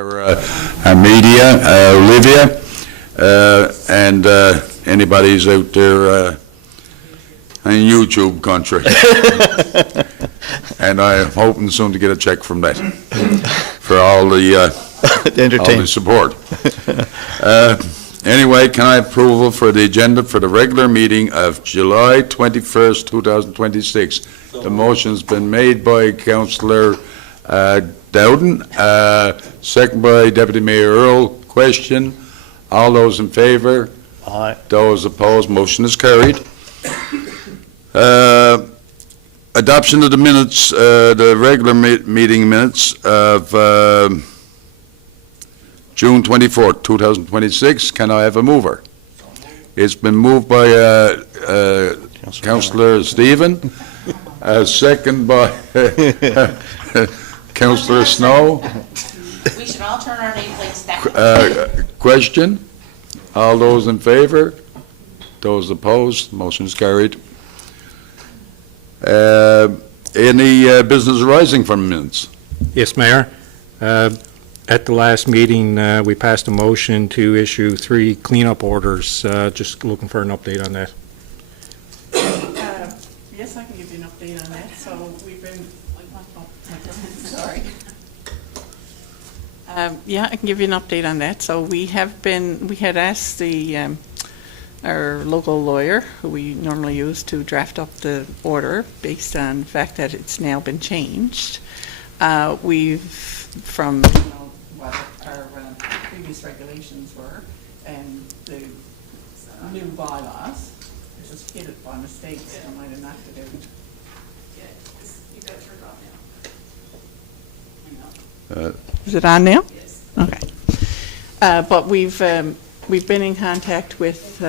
our media, Olivia, and anybody who's out there in YouTube country. And I'm hoping soon to get a check from that for all the support. Anyway, can I have approval for the agenda for the regular meeting of July 21st, 2026? The motion's been made by Councillor Dowden, second by Deputy Mayor Earl. Question. All those in favour? Aye. Those opposed? Motion is carried. Adoption of the minutes, the regular meeting minutes of June 24th, 2026. Can I have a mover? It's been moved by Councillor Stephen, second by Councillor Snow. We should all turn our nameplates down. Question? All those in favour? Those opposed? Motion is carried. Any business arising from minutes? Yes, Mayor. At the last meeting, we passed a motion to issue 3 cleanup orders. Just looking for an update on that. Yes, I can give you an update on that. So we've been, sorry. Yeah, I can give you an update on that. So we had asked our local lawyer, who we normally use to draft up the order based on the fact that it's now been changed. From what our previous regulations were and the new bylaws, it just hit it by mistake, so I might have knocked it out. Yeah, you got it turned off now. Is it on now? Yes. Okay. But we've been in contact with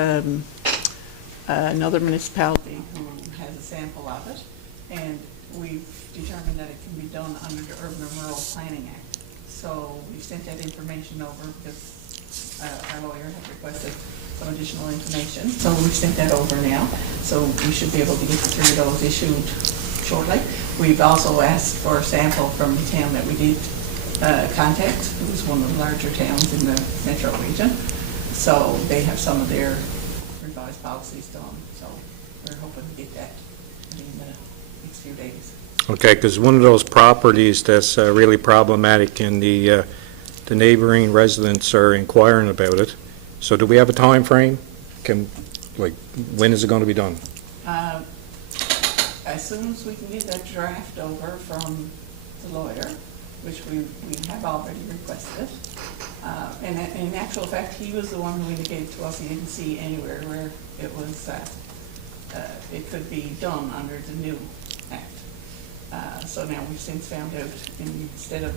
another municipality who has a sample of it, and we've determined that it can be done under the Urban and Rural Planning Act. So we've sent that information over because our lawyer had requested some additional information. So we've sent that over now. So we should be able to get the 3 of those issued shortly. We've also asked for a sample from the town that we did contact. It was one of the larger towns in the metro region. So they have some of their revised policies done. So we're hoping to get that in the next few days. Okay, because one of those properties that's really problematic, and the neighboring residents are inquiring about it. So do we have a time frame? When is it going to be done? As soon as we can get that draft over from the lawyer, which we have already requested. And in actual fact, he was the one who indicated to us he didn't see anywhere where it was it could be done under the new act. So now we've since found out, instead of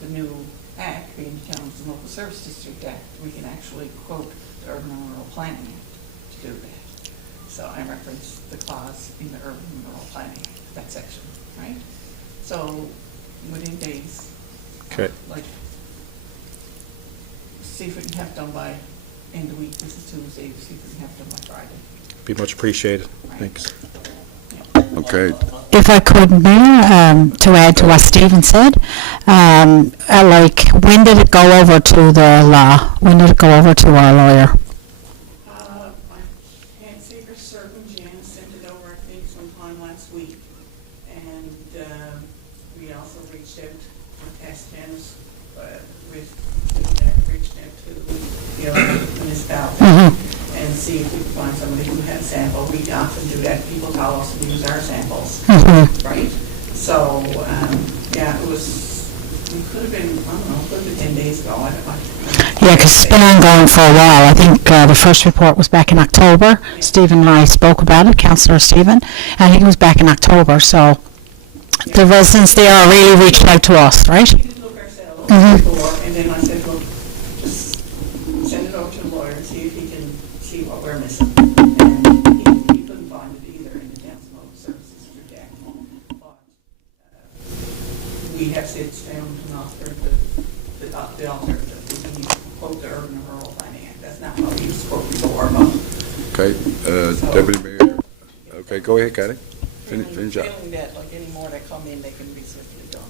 the new act being the Towns and Local Service District Act, we can actually quote the Urban and Rural Planning Act to do that. So I reference the clause in the Urban and Rural Planning Act, that section, right? So within days, Okay. See if we can have it done by end of week. This is Tuesday. See if we can have it done by Friday. Be much appreciated. Thanks. Okay. If I could, Mayor, to add to what Stephen said, when did it go over to the law? When did it go over to our lawyer? I can't say for certain. Jan sent it over, I think, sometime last week. And we also reached out to Task Janice reached out to the other municipality and see if we could find somebody who had a sample. We often do that. People call us and use our samples, right? So, yeah, it could have been, I don't know, could have been 10 days ago. Yeah, because it's been ongoing for a while. I think the first report was back in October. Yeah. Stephen and I spoke about it, Councillor Stephen, and he was back in October. So the residents there are really reaching out to us, right? We did look ourselves before, and then I said, look, just send it over to the lawyer and see if he can see what we're missing. And he couldn't find it either in the Towns and Local Services District Act. But we have since found and offered the alternative. We can quote the Urban and Rural Planning Act. That's not what we used to quote before, but. Okay, Deputy Mayor. Okay, go ahead, Kathy. Finish up. Failing that, like any more that come in, they can be swiftly done.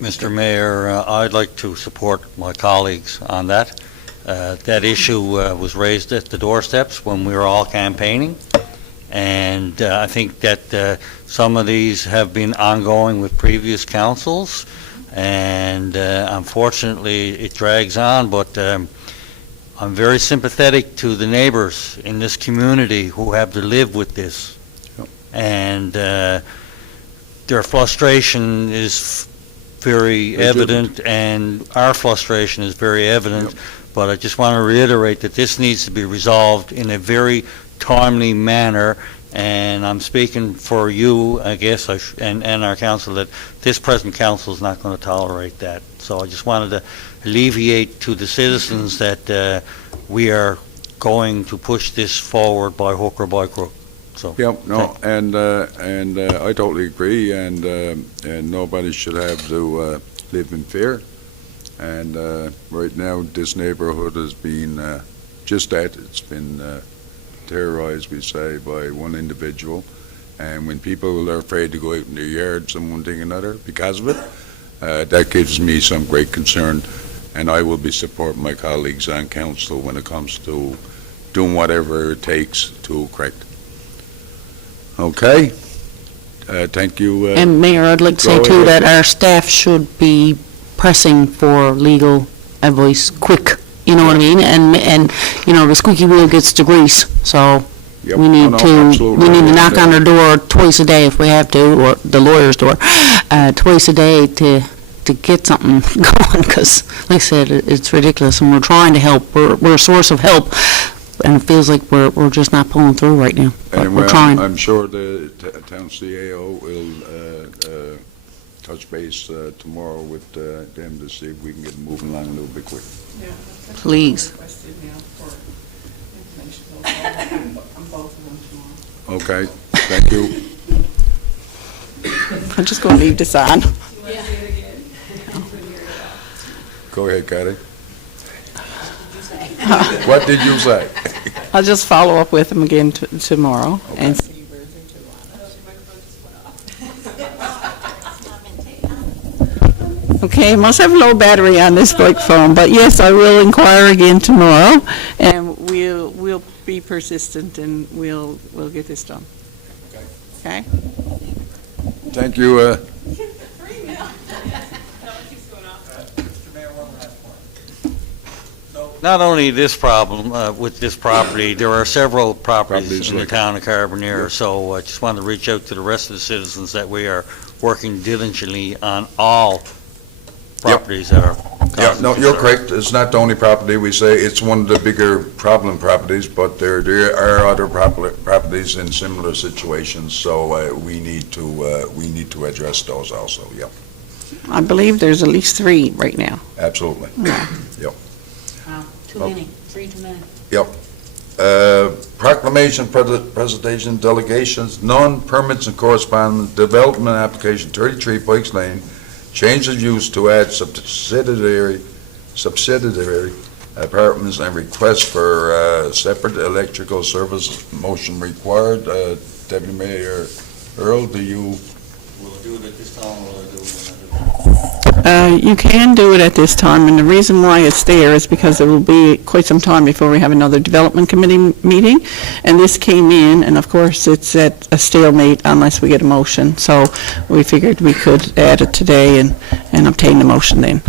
Mr. Mayor, I'd like to support my colleagues on that. That issue was raised at the doorsteps when we were all campaigning, and I think that some of these have been ongoing with previous councils, and unfortunately it drags on, but I'm very sympathetic to the neighbors in this community who have to live with this. Yep. And their frustration is very evident, and our frustration is very evident. Yep. But I just want to reiterate that this needs to be resolved in a very timely manner, and I'm speaking for you, I guess, and our council, that this present council is not going to tolerate that. So I just wanted to alleviate to the citizens that we are going to push this forward by hook or by crook. So. Yep, no, and I totally agree, and nobody should have to live in fear. And right now, this neighborhood has been just that. It's been terrorized, we say, by one individual. And when people are afraid to go out in their yards and one thing or another because of it, that gives me some great concern. And I will be supporting my colleagues on council when it comes to doing whatever it takes to correct. Okay? Thank you. And Mayor, I'd like to say go too ahead. that our staff should be pressing for legal advice quick, you know what I mean? And you know, the squeaky wheel gets the grease, so Yep. we No, need no, to, absolutely. we need to knock on their door twice a day if we have to, or the lawyer's door, twice a day to get something going, because like I said, it's ridiculous, and we're trying to help. We're a source of help, and it feels like we're just not pulling through right now, but Anyway, we're trying. I'm sure the town CAO will touch base tomorrow with them to see if we can get moving along a little bit quicker. Please. Requested now for information on both of them tomorrow. Okay, thank you. I'm just going to leave this on. Go ahead, Kathy. What did you say? I'll just follow up with them again tomorrow and see where they're to. Okay, must have low battery on this microphone, but yes, I will inquire again tomorrow, and we'll be persistent, and we'll get this done. Okay? Thank you. Not only this problem with this property, there are several properties Properties in the like- town of Carbonear, Yeah. so I just wanted to reach out to the rest of the citizens that we are working diligently on all properties that are Yeah, causing no, you're concern. correct. It's not the only property. We say it's one of the bigger problem properties, but there are other properties in similar situations, so we need to address those also, yeah, I believe there's at least 3 right now. absolutely. Wow, too many, 3 too many. Proclamation, presentation, delegations, none, permits and correspondence, development application, 33 Pikes Lane, change of use to add subsidiary apartments and request for separate electrical service, motion required. Deputy Mayor Earl, do you? Will I do it at this time, or will I do it You can do it at this time, and the reason why it's there is because it will be quite some time before we have another development committee meeting, and this came in, and of course, it's at a stalemate unless we get a motion, so we figured we could add it today and obtain the motion then.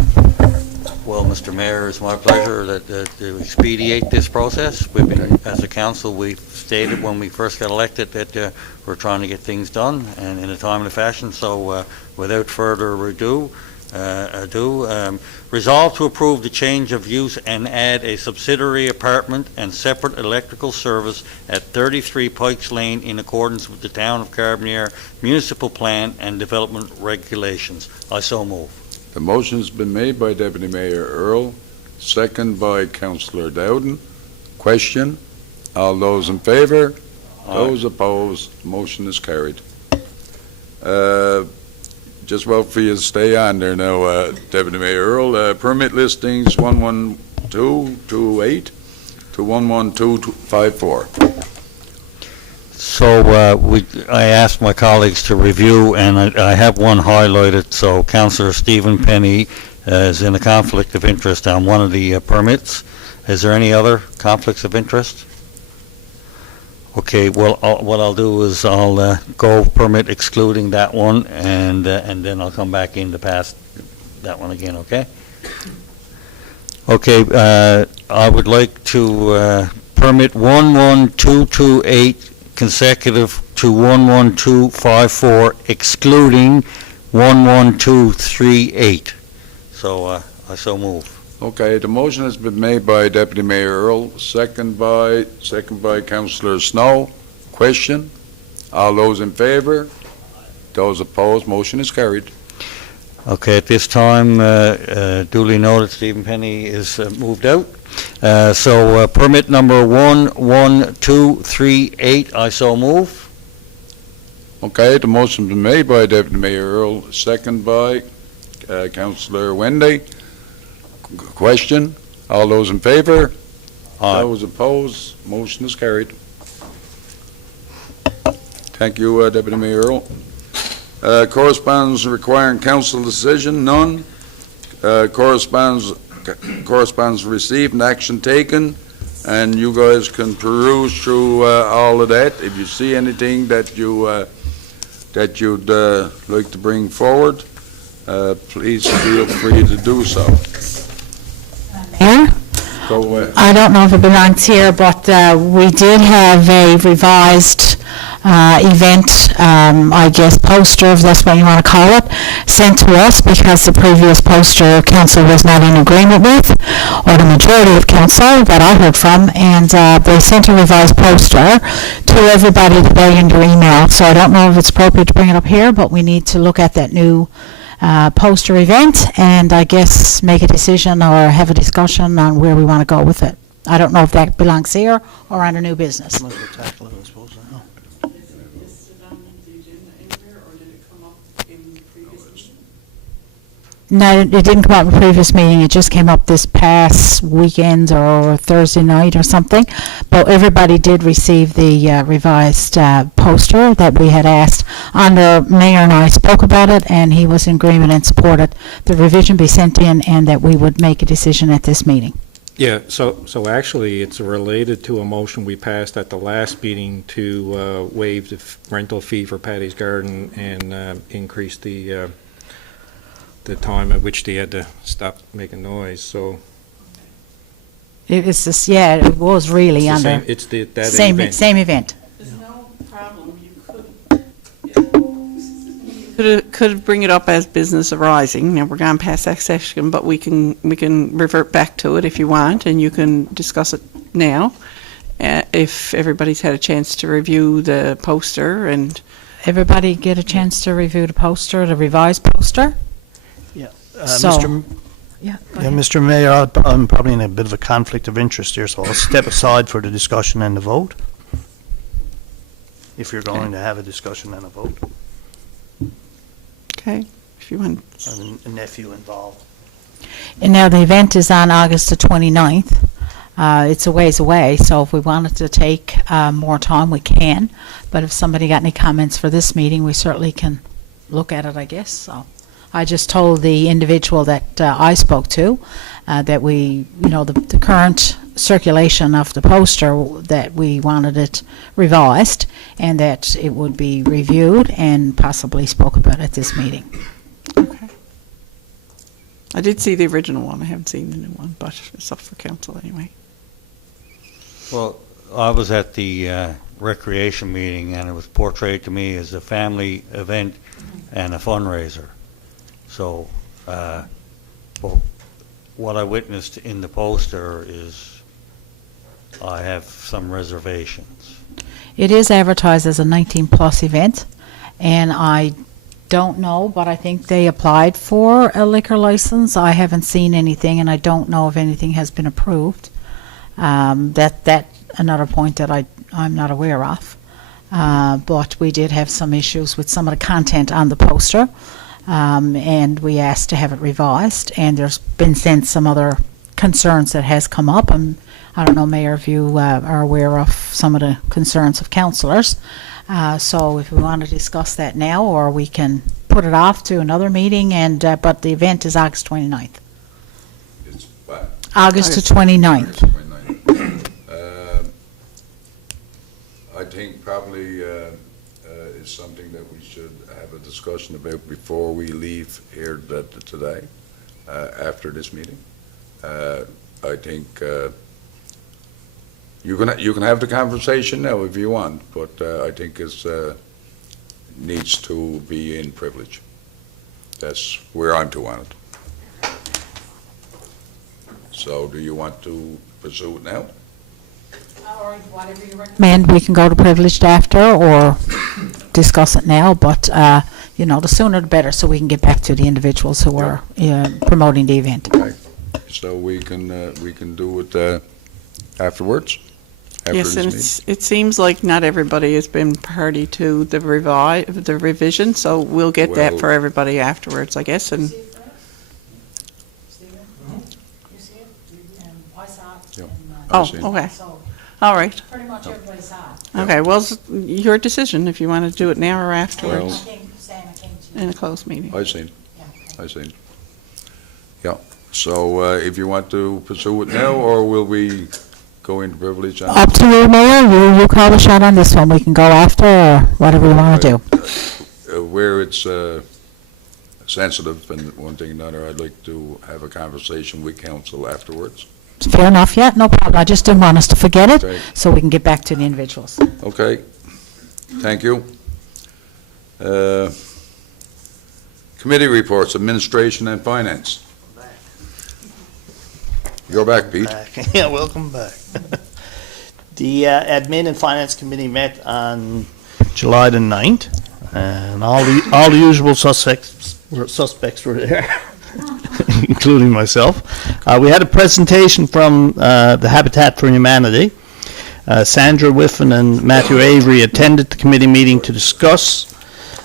Well, Mr. Mayor, it's my pleasure to expedite this process. We've been, as a council, we've stated when we first got elected that we're trying to get things done and in a timely fashion. So without further ado, resolve to approve the change of use and add a subsidiary apartment and separate electrical service at 33 Pikes Lane in accordance with the Town of Carbonear Municipal Plan and Development Regulations. I so move. The motion's been made by Deputy Mayor Earl, second by Councillor Dowden. Question? All those in favor? Those opposed? Motion is carried. Just well for you to stay on there now, Deputy Mayor Earl. Permit listings 11228 to 11254. So I asked my colleagues to review, and I have one highlighted. So Councillor Stephen Penny is in a conflict of interest on one of the permits. Is there any other conflicts of interest? Okay, well, what I'll do is I'll go permit excluding that one, and then I'll come back in to pass that one again, okay? Okay, I would like to permit 11228 consecutive to 11254 excluding 11238. So I so move. Okay, the motion has been made by Deputy Mayor Earl, second by Councillor Snow. Question? All those in favor? Those opposed? Motion is carried. Okay, at this time, duly noted, Stephen Penny is moved out. So permit number 11238, I so move. Okay, the motion has been made by Deputy Mayor Earl, second by Councillor Wendy. Question? All those in favor? Aye. Those opposed? Motion is carried. Thank you, Deputy Mayor Earl. Correspondence requiring council decision, none. Correspondence received and action taken, and you guys can peruse through all of that. If you see anything that you'd like to bring forward, please feel free to do so. Mayor? Go away. I don't know if it belongs here, but we did have a revised event, I guess poster, if that's what you want to call it, sent to us because the previous poster council was not in agreement with, or the majority of council that I heard from, and they sent a revised poster to everybody today in their email. So I don't know if it's appropriate to bring it up here, but we need to look at that new poster event and I guess make a decision or have a discussion on where we want to go with it. I don't know if that belongs here or under new business. Is it listed on the agenda anywhere, or did it come up in the previous meeting? No, it didn't come up in the previous meeting. It just came up this past weekend or Thursday night or something. But everybody did receive the revised poster that we had asked. Under Mayor and I spoke about it, and he was in agreement and supported the revision be sent in and that we would make a decision at this meeting. Yeah, so actually, it's related to a motion we passed at the last meeting to waive the rental fee for Patty's Garden and increase the time at which they had to stop making noise, so. It was just, yeah, it was really It's the under. same- It's that Same, event. same event. There's no problem, you could bring it up as business arising. Now, we're gone past that section, but we can revert back to it if you want, and you can discuss it now, if everybody's had a chance to review the poster and. Everybody get a chance to review the poster, the revised poster? So- Yeah, go ahead. Mr. Mayor, I'm probably in a bit of a conflict of interest here, so I'll step aside for the discussion and the vote. If you're going to have a discussion and a vote. Okay, if you want. I have a nephew involved. And now the event is on August the 29th. It's a ways away, so if we wanted to take more time, we can. But if somebody got any comments for this meeting, we certainly can look at it, I guess. So I just told the individual that I spoke to that we, the current circulation of the poster, that we wanted it revised and that it would be reviewed and possibly spoke about at this meeting. Okay. I did see the original one. I haven't seen the new one, but it's up for council anyway. Well, I was at the recreation meeting, and it was portrayed to me as a family event and a fundraiser. So, well, what I witnessed in the poster is, I have some reservations. It is advertised as a 19-plus event, and I don't know, but I think they applied for a liquor license. I haven't seen anything, and I don't know if anything has been approved. That's another point that I'm not aware of. But we did have some issues with some of the content on the poster, and we asked to have it revised, and there's been some other concerns that has come up, and I don't know, Mayor, if you are aware of some of the concerns of councillors. So if we want to discuss that now, or we can put it off to another meeting, and but the event is August 29th. It's what? August the 29th. 29th. I think probably is something that we should have a discussion about before we leave here today, after this meeting. I think you can have the conversation now if you want, but I think it's needs to be in privilege. That's where I'm to on it. So do you want to pursue it now? Or whatever you recommend. Man, we can go to privileged after, or discuss it now, but, the sooner the better, so we can get back to the individuals who are promoting the event. Okay. So we can do it afterwards? After Yes, and this it seems like not everybody has been party to the revision, so we'll get that Well- for everybody afterwards, I guess, and You see it? I saw it. Yeah. Oh, I see. okay. So all right. pretty much everybody saw it. Okay, well, it's your decision if you want to do it now or afterwards Sam, I came to in a closed meeting. I seen, Yeah. I seen. Yeah, so if you want to pursue it now, or will we go into privilege? on- Up to you, Mayor. You call the shot on this one. We can go after, or whatever you want to do. Where it's sensitive and one thing or another, I'd like to have a conversation with council afterwards. Fair enough, yeah, no problem. I just didn't want us to forget it, Okay. so we can get back to the individuals. Okay, thank you. Committee reports, administration and finance. You're back, Pete. Yeah, welcome back. The Admin and Finance Committee met on July the 9th, and all the usual suspects were there, including myself. We had a presentation from the Habitat for Humanity. Sandra Whiffen and Matthew Avery attended the committee meeting to discuss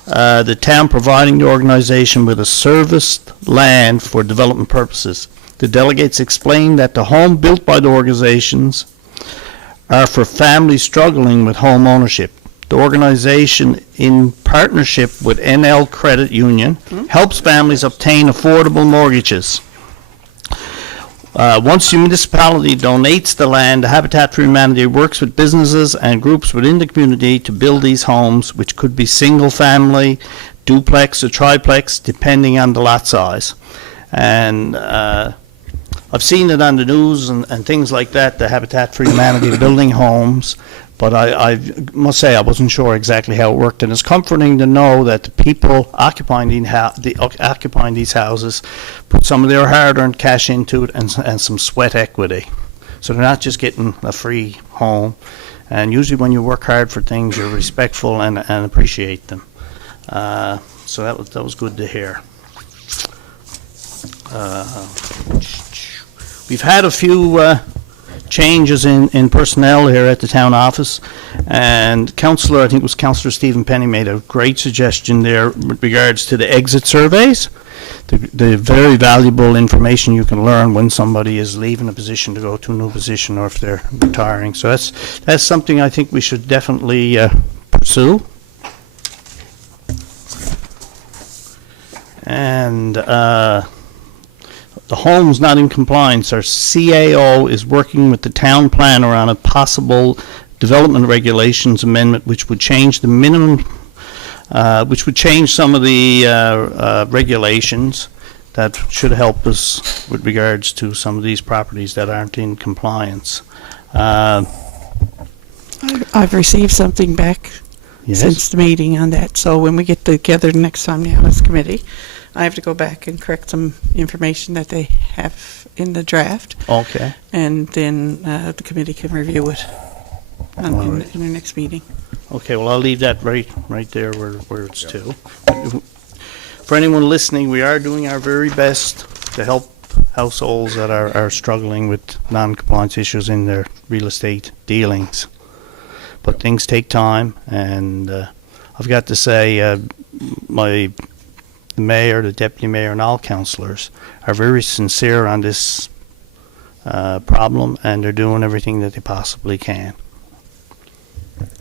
the town providing the organization with a serviced land for development purposes. The delegates explained that the home built by the organizations are for families struggling with home ownership. The organization, in partnership with NL Credit Union, helps families obtain affordable mortgages. Once the municipality donates the land, the Habitat for Humanity works with businesses and groups within the community to build these homes, which could be single-family, duplex, or triplex, depending on the lot size. And I've seen it on the news and things like that, the Habitat for Humanity building homes, but I must say I wasn't sure exactly how it worked. And it's comforting to know that the people occupying these houses put some of their hard-earned cash into it and some sweat equity. So they're not just getting a free home. And usually when you work hard for things, you're respectful and appreciate them. So that was good to hear. We've had a few changes in personnel here at the town office, and I think it was Councillor Stephen Penny made a great suggestion there with regards to the exit surveys, the very valuable information you can learn when somebody is leaving a position to go to a new position or if they're retiring. So that's something I think we should definitely pursue. And the homes not in compliance, our CAO is working with the town planner on a possible development regulations amendment which would change the minimum, which would change some of the regulations that should help us with regards to some of these properties that aren't in compliance. I've received something back Yes? since the meeting on that, so when we get together next time now as committee, I have to go back and correct some information that they have in the draft, Okay. and then the committee can review it in the next meeting. Okay, well, I'll leave that right there where it's to. For anyone listening, we are doing our very best to help households that are struggling with non-compliance issues in their real estate dealings. But things take time, and I've got to say, the mayor, the deputy mayor, and all councillors are very sincere on this problem, and they're doing everything that they possibly can.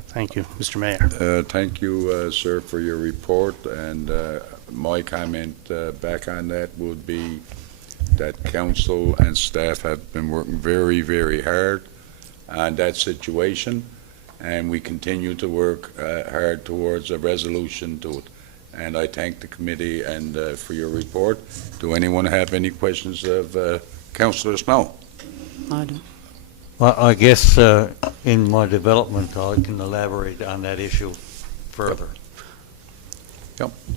Thank you, Mr. Mayor. Thank you, sir, for your report, and my comment back on that would be that council and staff have been working very, very hard on that situation, and we continue to work hard towards a resolution to it. And I thank the committee and for your report. Do anyone have any questions of Councillor Snow? I do. Well, I guess in my development, I can elaborate on that issue further.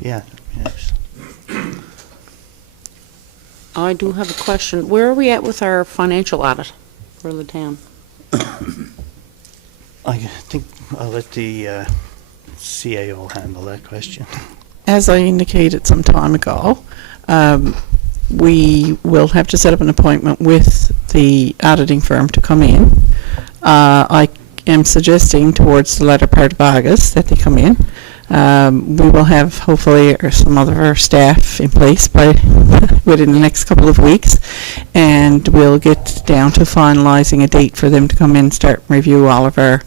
Yeah. Yes. I do have a question. Where are we at with our financial audit for the town? I think I'll let the CAO handle that question. As I indicated some time ago, we will have to set up an appointment with the auditing firm to come in. I am suggesting towards the latter part of August that they come in. We will have hopefully some of our staff in place within the next couple of weeks, and we'll get down to finalising a date for them to come in and start review all of our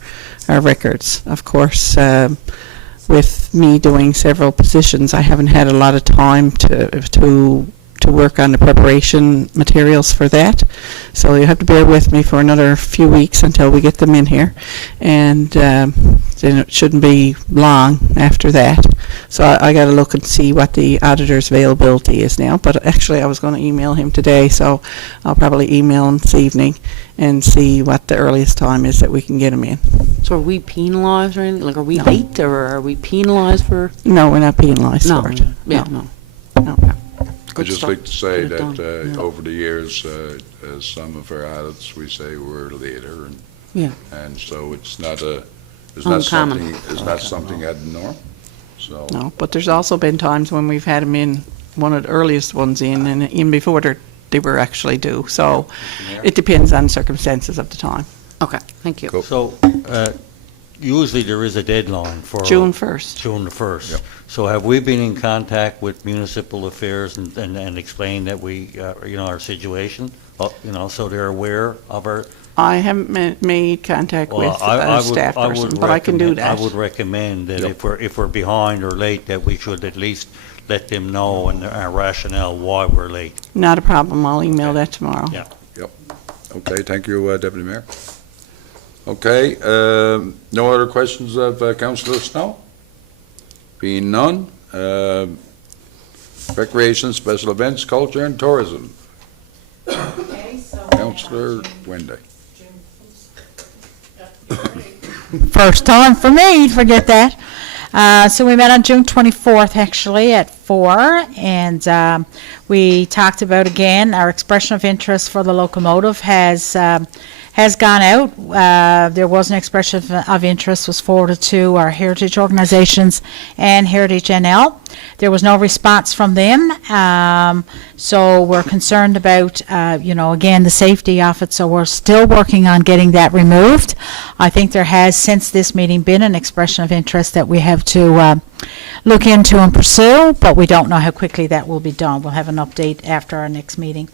records. Of course, with me doing several positions, I haven't had a lot of time to work on the preparation materials for that. So you have to bear with me for another few weeks until we get them in here. And then it shouldn't be long after that. So I got to look and see what the auditor's availability is now. But actually I was going to email him today, so I'll probably email him this evening and see what the earliest time is that we can get him in. So are we penalised or anything? Like, are we No. late, or are we penalised for? No, we're not penalised No. for it. Yeah, No. no. No. I'd Good just stuff. like to say Get it that done. Yeah. over the years, some of our audits, we say we're later, Yeah. and so it's not Uncommon. something out of the norm. So No, but there's also been times when we've had them in, one of the earliest ones in, and even before they were actually due. So it depends on circumstances of the time. Okay, thank you. Cool. So usually there is a deadline for June 1st. June the 1st. Yep. So have we been in contact with municipal affairs and explained that we, our situation? So they're aware of our. I haven't made contact with a staff person, but I can do that. I would recommend that if we're behind or late, that we should at least let them know and our rationale why we're late. Not a problem. I'll email that tomorrow. Yeah. Okay, thank you, Deputy Mayor. Okay, no other questions of Councillor Snow? Being none, recreation, special events, culture and tourism. Okay, so. Councillor Wendy. First time for me, forget that. So we met on June 24th, actually, at 4, and we talked about, again, our expression of interest for the locomotive has gone out. There was an expression of interest was forwarded to our heritage organizations and Heritage NL. There was no response from them, so we're concerned about, again, the safety of it, so we're still working on getting that removed. I think there has, since this meeting, been an expression of interest that we have to look into and pursue, but we don't know how quickly that will be done. We'll have an update after our next meeting.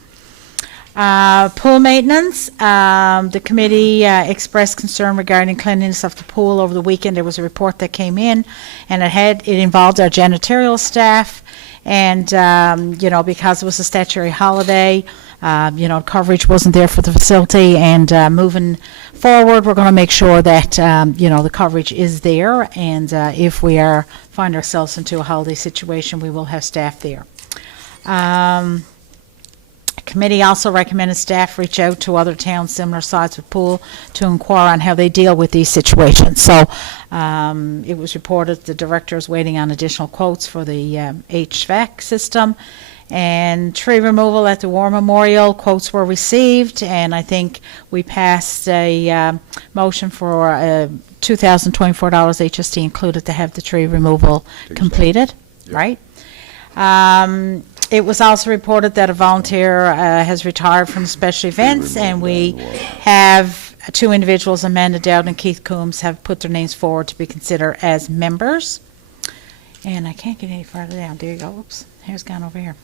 Pool maintenance, the committee expressed concern regarding cleanliness of the pool over the weekend. There was a report that came in, and it involved our janitorial staff, and, because it was a statutory holiday, coverage wasn't there for the facility, and moving forward, we're going to make sure that, the coverage is there, and if we find ourselves into a holiday situation, we will have staff there. Committee also recommended staff reach out to other towns similar size with pool to inquire on how they deal with these situations. So it was reported the director is waiting on additional quotes for the HVAC system. And tree removal at the War Memorial, quotes were received, and I think we passed a motion for $2,024 HST included to have the tree removal completed, Yep. right? It was also reported that a volunteer has retired from special events, and we have two individuals, Amanda Dowd and Keith Coombs, have put their names forward to be considered as members. And I can't get any further down. There you go. Oops. Hair's gone over here.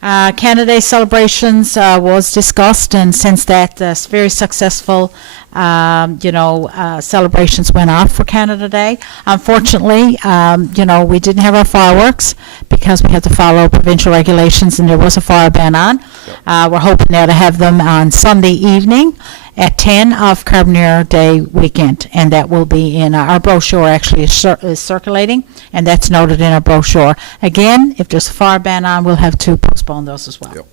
Canada Day celebrations was discussed, and since that, very successful, celebrations went off for Canada Day. Unfortunately, we didn't have our fireworks because we had to follow provincial regulations, and there was a fire ban on. We're hoping now to have them on Sunday evening at 10 of Carbonear Day weekend, and that will be in our brochure. Actually is circulating, and that's noted in our brochure. Again, if there's a fire ban on, we'll have to postpone those as well. Yep.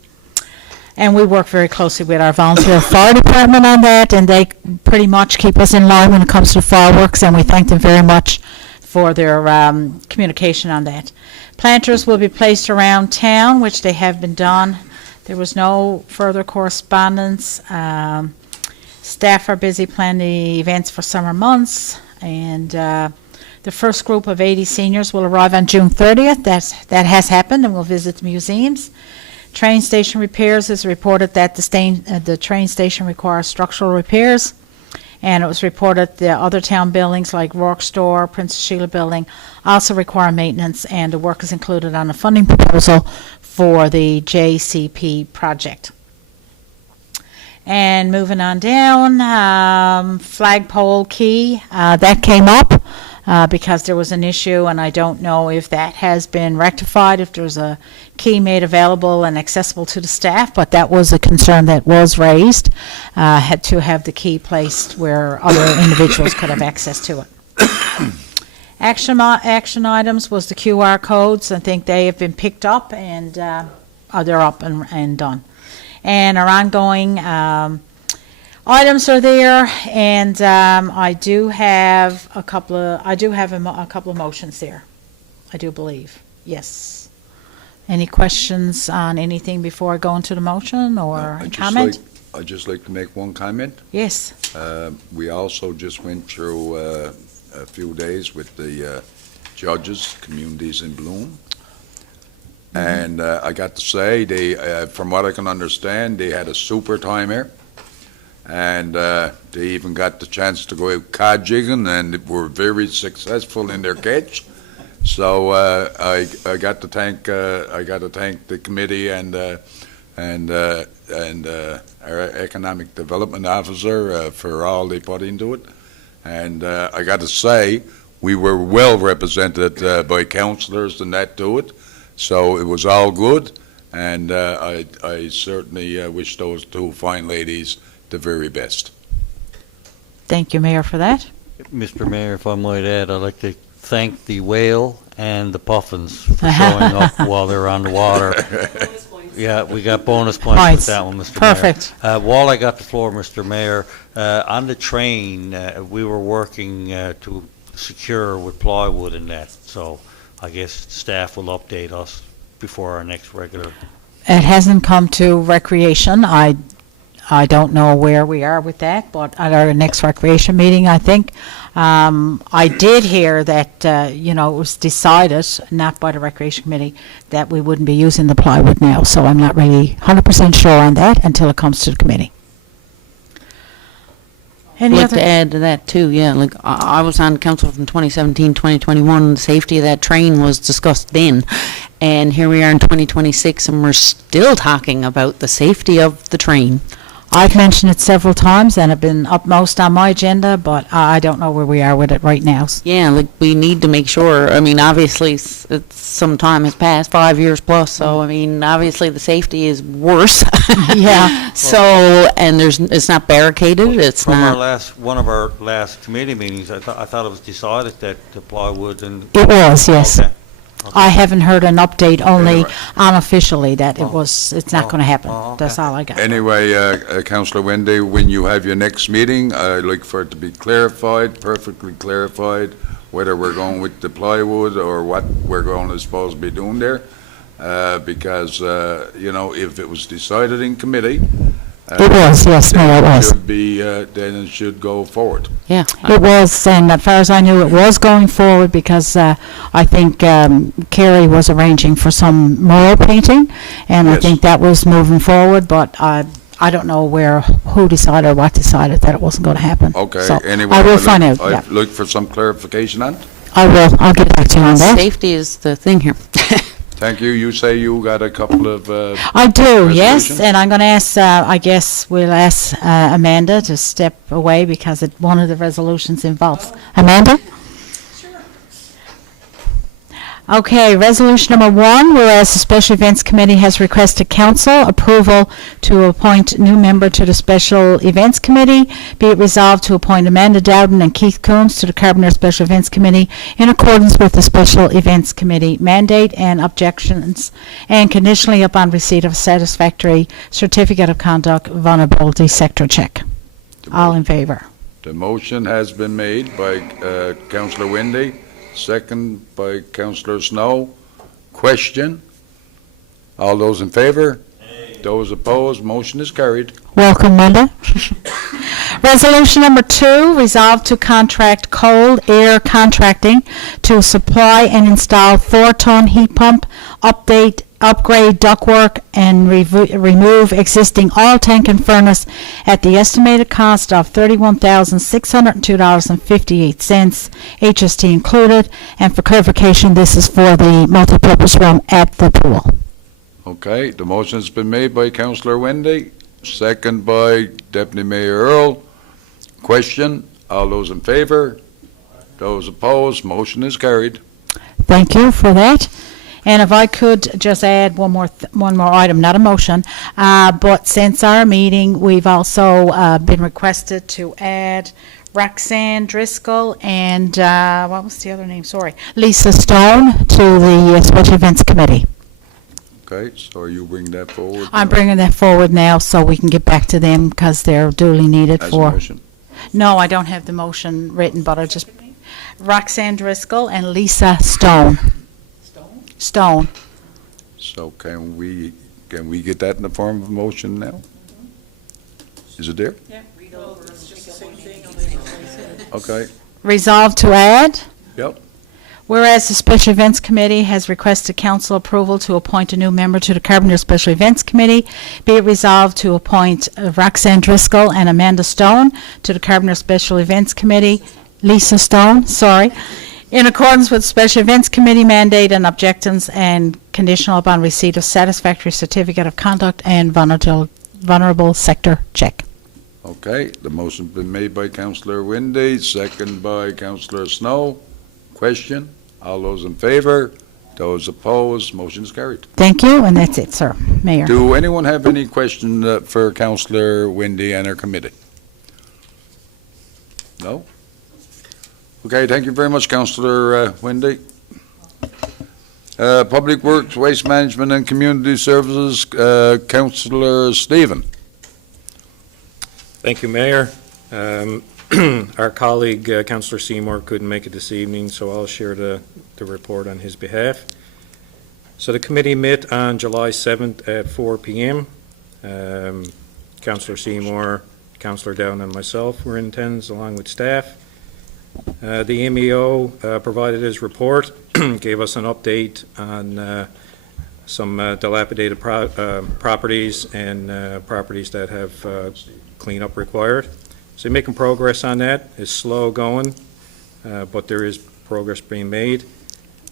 And we work very closely with our volunteer fire department on that, and they pretty much keep us in line when it comes to fireworks, and we thank them very much for their communication on that. Planters will be placed around town, which they have been done. There was no further correspondence. Staff are busy planning the events for summer months, and the first group of 80 seniors will arrive on June 30th. That has happened, and we'll visit the museums. Train station repairs is reported that the train station requires structural repairs, and it was reported the other town buildings like Rourke Store, Princess Sheila Building also require maintenance, and the work is included on a funding proposal for the JCP project. And moving on down, flagpole key, that came up because there was an issue, and I don't know if that has been rectified, if there's a key made available and accessible to the staff, but that was a concern that was raised, had to have the key placed where other individuals could have access to it. Action items was the QR codes. I think they have been picked up, and they're up and done. And our ongoing items are there, and I do have a couple of motions there. I do believe, yes. Any questions on anything before I go into the motion or comment? I'd just like to make one comment. Yes. We also just went through a few days with the judges, Communities in Bloom. And I got to say, they, from what I can understand, they had a super time here. And they even got the chance to go out cod jigging, and were very successful in their catch. So I got to thank the committee and our economic development officer for all they put into it. And I got to say, we were well represented by councillors and that to it. So it was all good, and I certainly wish those two fine ladies the very best. Thank you, Mayor, for that. Mr. Mayor, if I might add, I'd like to thank the whale and the puffins for showing up while they're on the water. Yeah, we got bonus points with that one, Mr. Mayor. Perfect. While I got the floor, Mr. Mayor, on the train, we were working to secure with plywood and that, so I guess staff will update us before our next regular. It hasn't come to recreation. I don't know where we are with that, but at our next recreation meeting, I think, I did hear that, it was decided, not by the recreation committee, that we wouldn't be using the plywood now, so I'm not really 100% sure on that until it comes to the committee. I'd like to add to that too, yeah, like I was on council from 2017, 2021, the safety of that train was discussed then, and here we are in 2026 and we're still talking about the safety of the train. I've mentioned it several times and have been upmost on my agenda, but I don't know where we are with it right now. Yeah, like we need to make sure, I mean, obviously some time has passed, 5 years plus, so I mean, obviously the safety is worse. Yeah. So, and it's not barricaded, it's From not. one of our last committee meetings, I thought it was decided that the plywood and. It was, yes. Okay. I haven't heard an update, only Anyway. unofficially, that it's not going to happen. Oh, okay. That's all I got. Anyway, Councillor Wendy, when you have your next meeting, I'd like for it to be clarified, perfectly clarified, whether we're going with the plywood or what we're going to supposed to be doing there. Because, if it was decided in committee. It was, yes, Mayor, it was. Then it should go forward. Yeah. It was, and as far as I knew, it was going forward because I think Kerry was arranging for some mural painting, and I Yes. think that was moving forward, but I don't know who decided or what decided that it wasn't going to happen. Okay, So anyway. I will find out, yeah. I'd look for some clarification on it. I will. I'll get back to you on that. Safety is the thing here. Thank you. You say you got a couple of, I do, yes, Resolution? and I'm going to ask, I guess we'll ask Amanda to step away because one of the resolutions involves. Amanda? Okay, resolution number 1, whereas the Special Events Committee has requested council approval to appoint new member to the Special Events Committee, be it resolved to appoint Amanda Dowden and Keith Coombs to the Carbonear Special Events Committee in accordance with the Special Events Committee mandate and objections, and conditionally upon receipt of satisfactory certificate of conduct vulnerability sector check. All in favor? the motion has been made by Councillor Windy, second by Councillor Snow. Question? All those in favor? Those opposed? Motion is carried. Welcome, Linda. Resolution number 2, resolve to contract Cold Air Contracting to supply and install 4-ton heat pump, upgrade ductwork, and remove existing oil tank and furnace at the estimated cost of $31,602.58, HST included. And for clarification, this is for the multipurpose room at the pool. Okay, the motion's been made by Councillor Windy, second by Deputy Mayor Earl. Question? All those in favor? Those opposed? Motion is carried. Thank you for that. And if I could just add one more item, not a motion, but since our meeting, we've also been requested to add Roxanne Driscoll and, what was the other name? Sorry, Lisa Stone to the Special Events Committee. Okay, so you bring that forward? I'm bringing that forward now so we can get back to them because they're duly needed As a for. motion. No, I don't have the motion written, but I just, Roxanne Driscoll and Lisa Stone. Stone. So can we get that in the form of a motion now? Is it there? Yeah, read over. It's just the same thing. Okay, Resolved to add? yep. Whereas the Special Events Committee has requested council approval to appoint a new member to the Carbonear Special Events Committee, be it resolved to appoint Roxanne Driscoll and Amanda Stone to the Carbonear Special Events Committee, Lisa Stone, sorry, in accordance with Special Events Committee mandate and objections and conditional upon receipt of satisfactory certificate of conduct and vulnerable sector check. Okay, the motion's been made by Councillor Windy, second by Councillor Snow. Question? All those in favor? Those opposed? Motion is carried. Thank you, and that's it, sir. Mayor. Do anyone have any question for Councillor Windy and her committee? No? Okay, thank you very much, Councillor Windy. Public Works, Waste Management and Community Services, Councillor Stephen. Thank you, Mayor. Our colleague, Councillor Seymour, couldn't make it this evening, so I'll share the report on his behalf. So the committee met on July 7th at 4 p.m. Councillor Seymour, Councillor Dowden, and myself were in attendance along with staff. The MEO provided his report, gave us an update on some dilapidated properties and properties that have cleanup required. So making progress on that. Is slow going, but there is progress being made.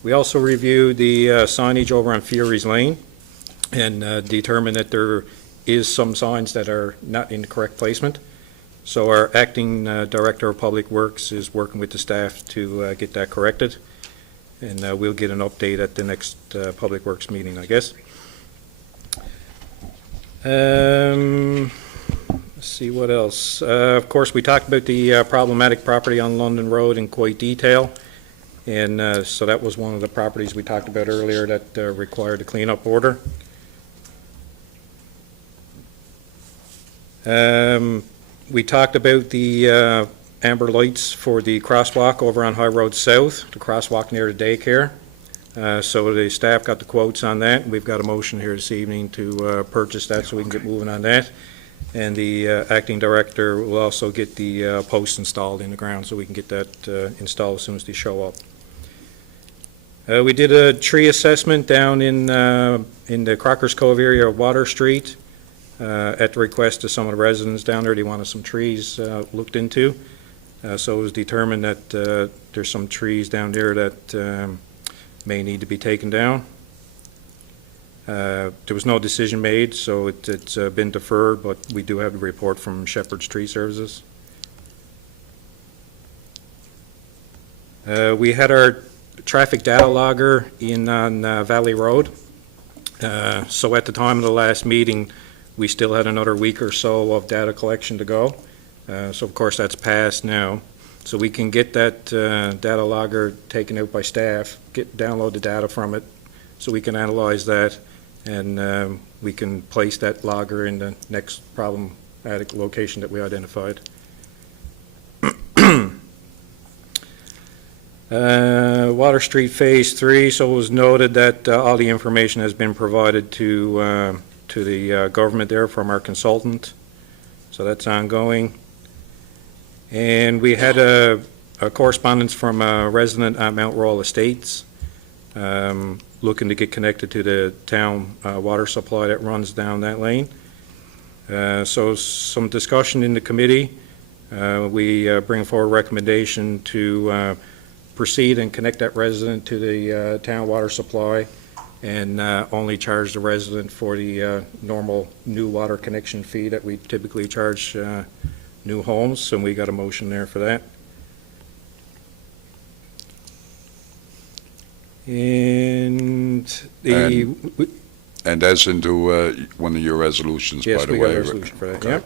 We also reviewed the signage over on Fury's Lane and determined that there is some signs that are not in the correct placement. So our acting Director of Public Works is working with the staff to get that corrected. And we'll get an update at the next Public Works meeting, I guess. Let's see what else. Of course, we talked about the problematic property on London Road in quite detail. And so that was one of the properties we talked about earlier that required a cleanup order. We talked about the amber lights for the crosswalk over on High Road South, the crosswalk near the daycare. So the staff got the quotes on that. We've got a motion here this evening to purchase that so we can get moving on that. And the acting director will also get the posts installed in the ground so we can get that installed as soon as they show up. We did a tree assessment down in the Crockers Cove area of Water Street at the request of some of the residents down there. They wanted some trees looked into. So it was determined that there's some trees down there that may need to be taken down. There was no decision made, so it's been deferred, but we do have the report from Shepherd's Tree Services. We had our traffic data logger in on Valley Road. So at the time of the last meeting, we still had another week or so of data collection to go. So of course that's passed now. So we can get that data logger taken out by staff, download the data from it, so we can analyze that, and we can place that logger in the next problematic location that we identified. Water Street Phase 3, so it was noted that all the information has been provided to the government there from our consultant, so that's ongoing. And we had a correspondence from a resident at Mount Royal Estates looking to get connected to the town water supply that runs down that lane. So some discussion in the committee. We bring forward a recommendation to proceed and connect that resident to the town water supply and only charge the resident for the normal new water connection fee that we typically charge new homes, and we got a motion there for that. And And that's into one of your resolutions, by yes, the we got way. a resolution for that, Okay. yeah.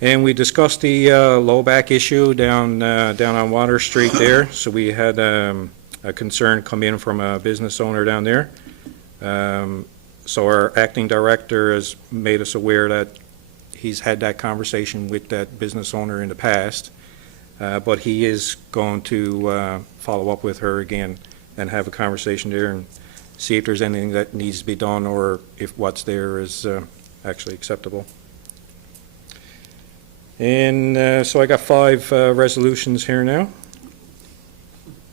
And we discussed the low back issue down on Water Street there. So we had a concern come in from a business owner down there. So our acting director has made us aware that he's had that conversation with that business owner in the past, but he is going to follow up with her again and have a conversation there and see if there's anything that needs to be done or if what's there is actually acceptable. And so I got 5 resolutions here now.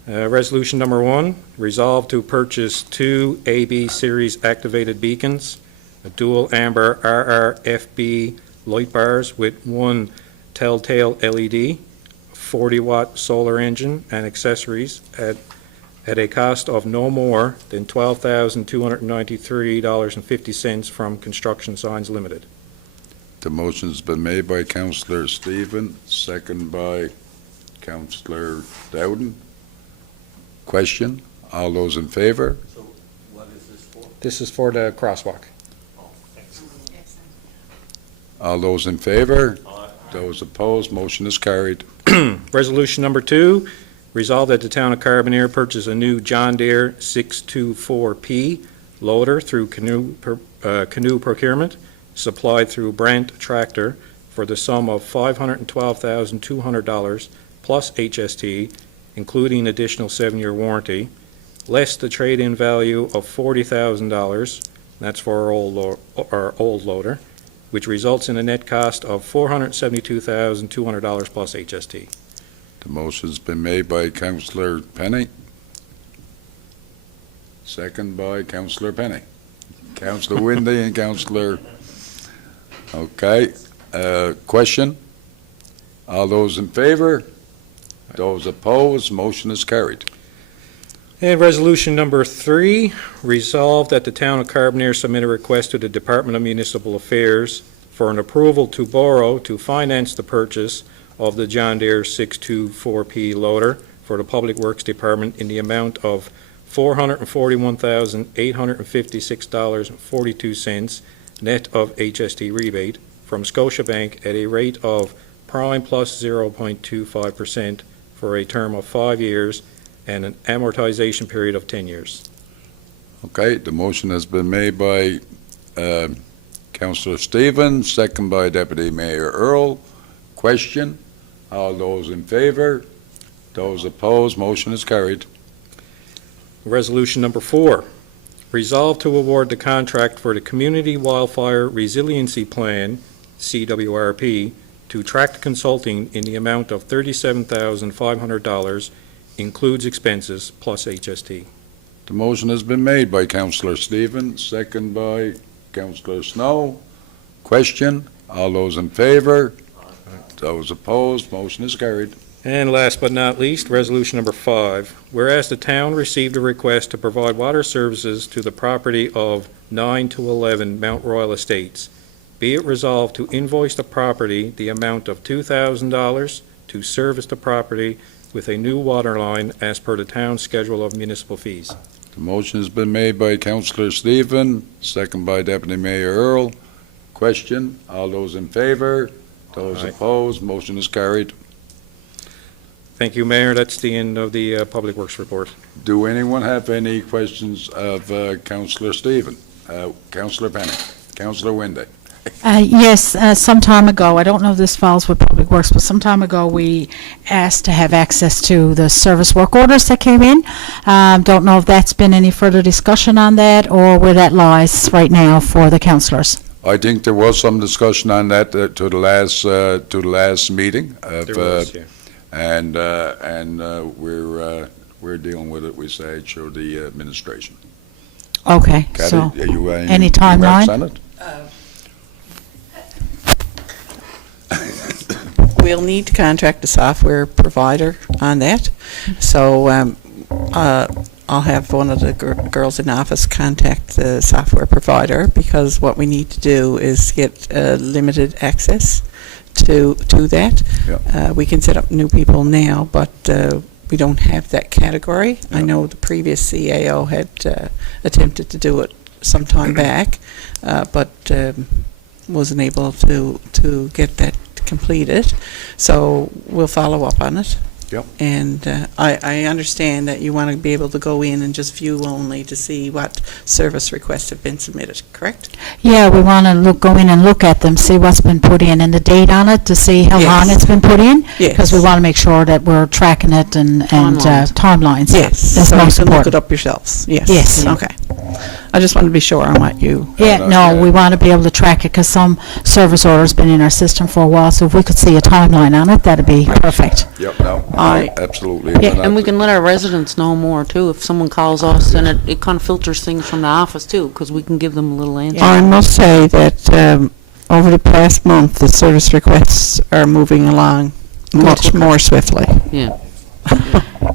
Resolution number 1, resolve to purchase 2 AB series activated beacons, a dual amber RRFB light bars with 1 telltale LED, 40-watt solar engine and accessories at a cost of no more than $12,293.50 from Construction Signs Limited. The motion's been made by Councillor Stephen, second by Councillor Dowden. Question? All those in favor? So what is this for? This is for the crosswalk. All those in favor? Those opposed? Motion is carried. Resolution number 2, resolve that the town of Carbonear purchase a new John Deere 624P loader through canoe procurement, supplied through Brandt Tractor for the sum of $512,200 plus HST, including additional 7-year warranty, less the trade-in value of $40,000, that's for our old loader, which results in a net cost of $472,200 plus HST. The motion's been made by Councillor Penny, second by Councillor Penny. Councillor Windy and Councillor... Okay. Question? All those in favor? Those opposed? Motion is carried. And resolution number 3, resolve that the town of Carbonear submit a request to the Department of Municipal Affairs for an approval to borrow to finance the purchase of the John Deere 624P loader for the Public Works Department in the amount of $441,856.42 net of HST rebate from Scotiabank at a rate of prime plus 0.25% for a term of 5 years and an amortization period of 10 years. Okay, the motion has been made by Councillor Stevens, second by Deputy Mayor Earl. Question? All those in favor? Those opposed? Motion is carried. Resolution number 4, resolve to award the contract for the Community Wildfire Resiliency Plan, CWRP, to Tract Consulting in the amount of $37,500, includes expenses plus HST. The motion has been made by Councillor Stevens, second by Councillor Snow. Question? All those in favor? Those opposed, motion is carried. And last but not least, resolution number 5, whereas the town received a request to provide water services to the property of 9 to 11 Mount Royal Estates, be it resolved to invoice the property the amount of $2,000 to service the property with a new water line as per the town's schedule of municipal fees. The motion has been made by Councillor Stephen, second by Deputy Mayor Earl. Question, all those in favor? Those Aye. opposed, motion is carried. Thank you, Mayor. That's the end of the Public Works report. Do anyone have any questions of Councillor Stephen? Councillor Penny? Councillor Windy? Yes, some time ago, I don't know if this falls with Public Works, but some time ago, we asked to have access to the service work orders that came in. Don't know if that's been any further discussion on that, or where that lies right now for the councillors. I think there was some discussion on that to the last meeting. There was, yeah. And we're dealing with it, we say, through the administration. Okay, Kathy, so, are you, any timeline? on it? We'll need to contract a software provider on that. So I'll have one of the girls in the office contact the software provider, because what we need to do is get limited access to that. Yeah. We can set up new people now, but we don't have that category. I Yeah. know the previous CAO had attempted to do it some time back, but wasn't able to get that completed. So we'll follow up on it. Yep. And I understand that you want to be able to go in and just view only to see what service requests have been submitted, correct? Yeah, we want to go in and look at them, see what's been put in, and the date on it, to see how long Yes. it's been put in. Yes. Because we want to make sure that we're tracking it and timelines. Yes, That's so you most can look important. it up yourselves. Yes. Yes. Okay. I just want to be sure on what you... Yeah, No, no, yeah. we want to be able to track it, because some service order's been in our system for a while, so if we could see a timeline on it, that'd be perfect. Yep, no, I- absolutely. Yeah, We're and we not- can let our residents know more too. If someone calls us, then it kind of filters things from the office too, because we can give them a little answer. I must say that over the past month, the service requests are moving along much more swiftly. Yeah.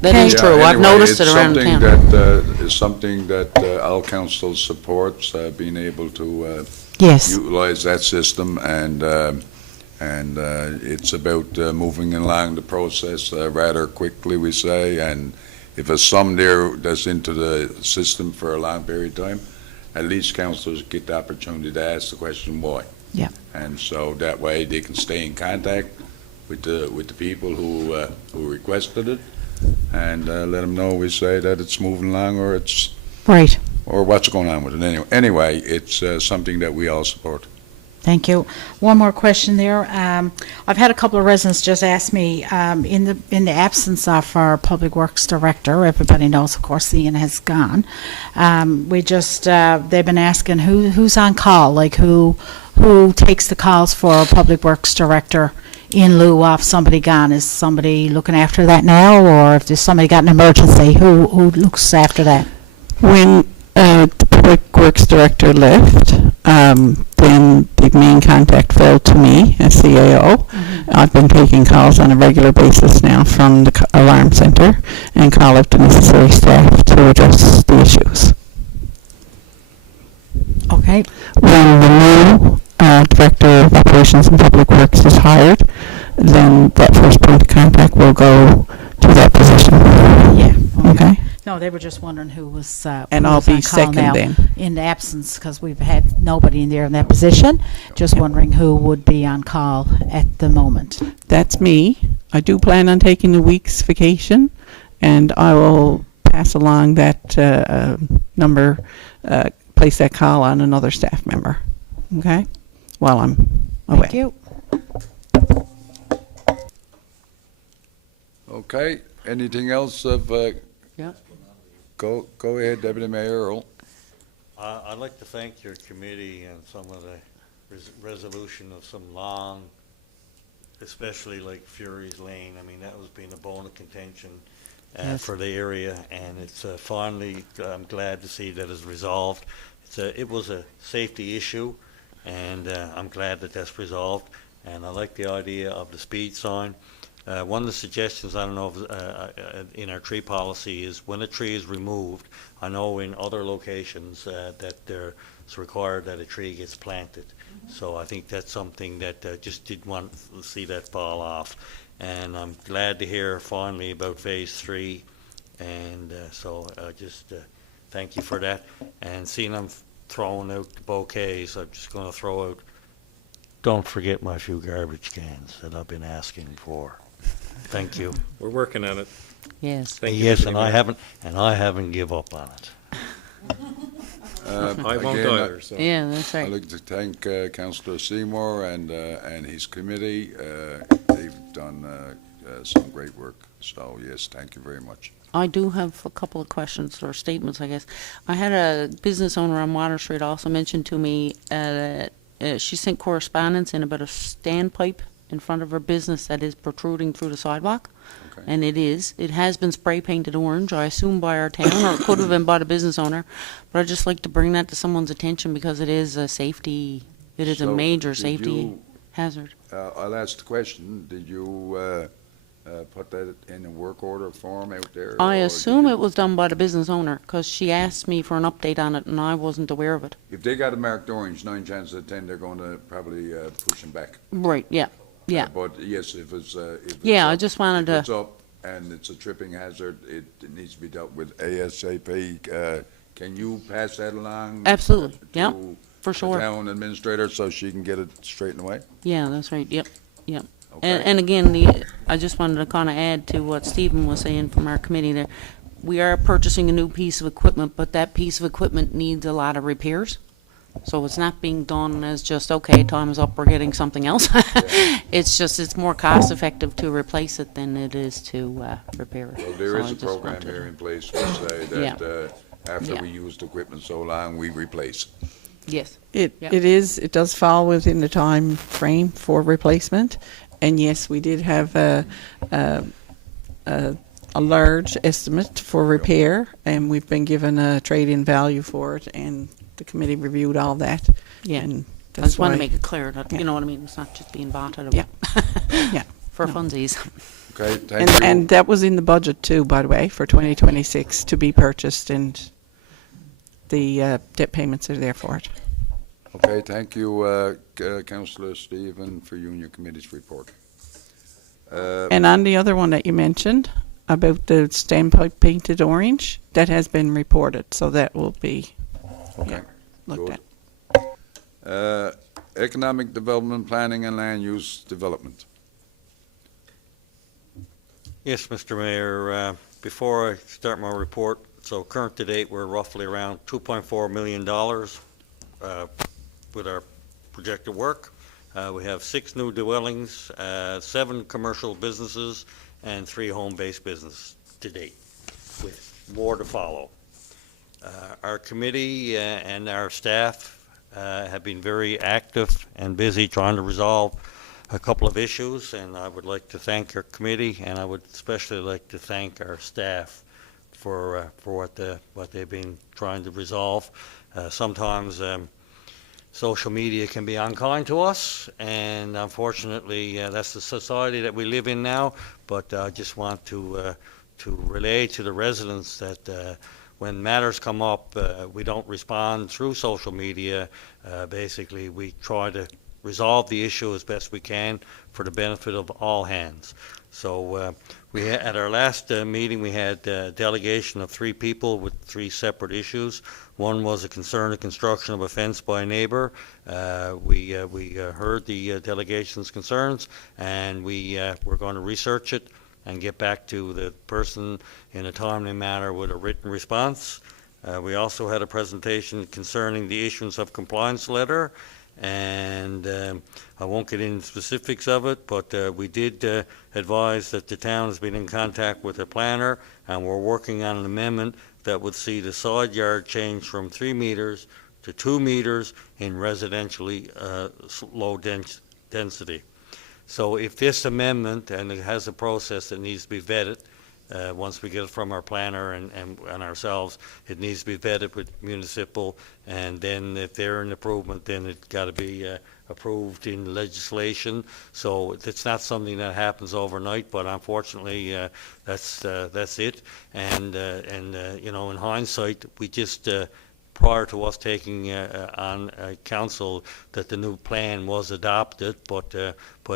That is Yeah, true. I've anyway, noticed it around It's town. something that is something that our council supports, being able to Yes. utilize that system, and it's about moving along the process rather quickly, we say, and if there's some there that's into the system for a long period of time, at least councillors get the opportunity to ask the question why. Yeah. And so that way they can stay in contact with the people who requested it, and let them know, we say, that it's moving along, Right. or what's going on with it. Anyway, it's something that we all support. Thank you. One more question there. I've had a couple of residents just ask me, in the absence of our Public Works Director, everybody knows, of course, Ian has gone. They've been asking who's on call, like who takes the calls for a Public Works Director in lieu of somebody gone. Is somebody looking after that now, or if there's somebody got an emergency, who looks after that? When the Public Works Director left, then the main contact fell to me as CAO. I've been taking calls on a regular basis now from the alarm center and call up the necessary staff to address the issues. Okay. When the new Director of Operations and Public Works is hired, then that first point of contact will go to that position. Yeah. Okay? No, they were just wondering who was And who I'll was be on call second now then. in the absence, because we've had nobody in there in that position. Just wondering who would be on call at the moment. That's me. I do plan on taking a week's vacation, and I will pass along that number, place that call on another staff member, okay, while I'm away. Thank you. Okay, anything else of, Yeah. go ahead, Deputy Mayor Earl. I'd like to thank your committee and some of the resolution of some long, especially like Fury's Lane. I mean, that was being a bone of contention Yes. for the area, and it's finally, I'm glad to see that it's resolved. It was a safety issue, and I'm glad that that's resolved. and I like the idea of the speed sign. One of the suggestions, I don't know, if, in our tree policy is when a tree is removed, I know in other locations that it's required that a tree gets planted. So I think that's something that just didn't want to see that fall off. And I'm glad to hear finally about phase 3. And so just thank you for that. And seeing I'm throwing out the bouquets, I'm just going to throw out, don't forget my few garbage cans that I've been asking for. Thank you. We're working on it. Yes. Thank you, Yes, Deputy and I Mayor. haven't give up on it. I won't Again, either, so. Yeah, that's I'd right. like to thank Councillor Seymour and his committee. They've done some great work. So, yes, thank you very much. I do have a couple of questions or statements, I guess. I had a business owner on Water Street also mention to me that she sent correspondence in about a standpipe in front of her business that is protruding through the sidewalk. Okay. And it has been spray painted orange, I assume by our town, or it could have been by the business owner. But I'd just like to bring that to someone's attention because it is a safety, it is a So, major did safety you- hazard. I'll ask the question. Did you put that in a work order form out there? I or assume did you- it was done by the business owner because she asked me for an update on it and I wasn't aware of it. If they got it marked orange, 9 chances out of 10, they're going to probably push them back. Right, yeah, yeah. But yes, if it's Yeah, I up- just wanted if it's to, up and it's a tripping hazard, it needs to be dealt with ASAP. Can you pass that along? Absolutely, yeah, to for the sure. town administrator so she can get it straightened away? Yeah, that's right, yep, yep. Okay. And again, I just wanted to kind of add to what Stephen was saying from our committee there. We are purchasing a new piece of equipment, but that piece of equipment needs a lot of repairs. So it's not being done as just, okay, time is up, we're getting something else. It's just, it's more cost effective to replace it than it is to repair it. Well, there So is I a just program wanted here to- in place to say that after Yeah. we use the equipment so long, we replace. Yes, It Yeah. it does fall within the time frame for replacement, and yes, we did have a large estimate for repair, and we've been given a trade-in value for it, and the committee reviewed all that. yeah. And I that's just want why- to make it clear that, Yeah. you know what I mean, it's not just being bought out of Yeah. Yeah. for No. funsies. Okay, thank you. And that was in the budget too, by the way, for 2026 to be purchased, and the debt payments are there for it. Okay, thank you, Councillor Stephen, for you and your committee's report. And on the other one that you mentioned, about the standpipe painted orange, that has been reported, so that will be Okay, looked good. at. Economic Development Planning and Land Use Development. Yes, Mr. Mayor, before I start my report, so current to date, we're roughly around $2.4 million with our projected work. We have 6 new dwellings, 7 commercial businesses, and 3 home-based businesses to date, with more to follow. Our committee and our staff have been very active and busy trying to resolve a couple of issues, and I would like to thank our committee, and I would especially like to thank our staff for what they've been trying to resolve. Sometimes social media can be unkind to us, and unfortunately, that's the society that we live in now. But I just want to relay to the residents that when matters come up, we don't respond through social media. Basically, we try to resolve the issue as best we can for the benefit of all hands. So at our last meeting, we had a delegation of 3 people with 3 separate issues. One was a concern of construction of a fence by a neighbor. We heard the delegation's concerns, and we're going to research it and get back to the person in a timely manner with a written response. We also had a presentation concerning the issuance of compliance letter, and I won't get into specifics of it, but we did advise that the town has been in contact with a planner, and we're working on an amendment that would see the side yard change from 3 meters to 2 meters in residentially low density. So if this amendment, and it has a process that needs to be vetted, once we get it from our planner and ourselves, it needs to be vetted with municipal, and then if they're an improvement, then it's got to be approved in legislation. So it's not something that happens overnight, but unfortunately, that's it. And you know, in hindsight, we just prior to us taking on council, that the new plan was adopted. But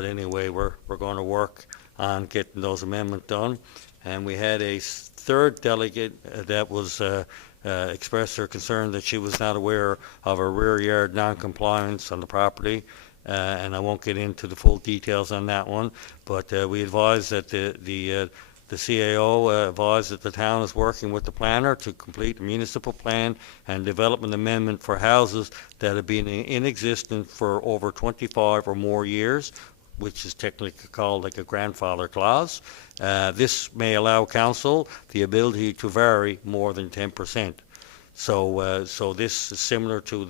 anyway, we're going to work on getting those amendments done. And we had a third delegate that was expressed her concern that she was not aware of a rear yard non-compliance on the property. And I won't get into the full details on that one, but we advised that the CAO advised that the town is working with the planner to complete a municipal plan and development amendment for houses that have been in existence for over 25 or more years, which is technically called like a grandfather clause. This may allow council the ability to vary more than 10%. So this is similar to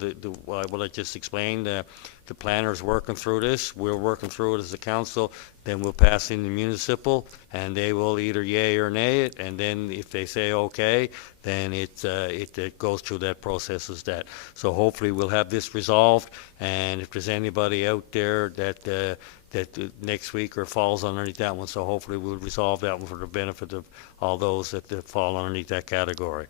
what I just explained. The planner's working through this. We're working through it as a council. Then we'll pass in the municipal, and they will either yay or nay it. And then if they say okay, then it goes through that process as that. So hopefully we'll have this resolved. And if there's anybody out there that next week or falls underneath that one, so hopefully we'll resolve that one for the benefit of all those that fall underneath that category.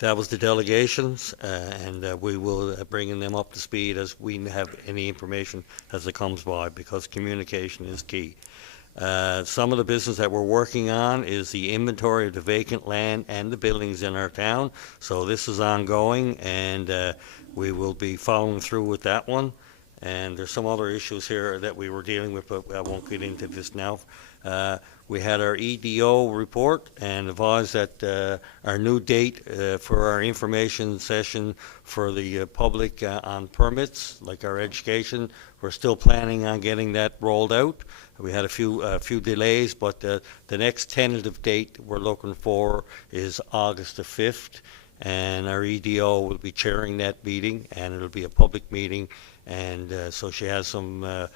That was the delegations, and we will bring them up to speed as we have any information as it comes by, because communication is key. Some of the business that we're working on is the inventory of the vacant land and the buildings in our town. So this is ongoing, and we will be following through with that one. And there's some other issues here that we were dealing with, but I won't get into this now. We had our EDO report and advised that our new date for our information session for the public on permits, like our education, we're still planning on getting that rolled out. We had a few delays, but the next tentative date we're looking for is August the 5th. And our EDO will be chairing that meeting, and it'll be a public meeting. And so she has some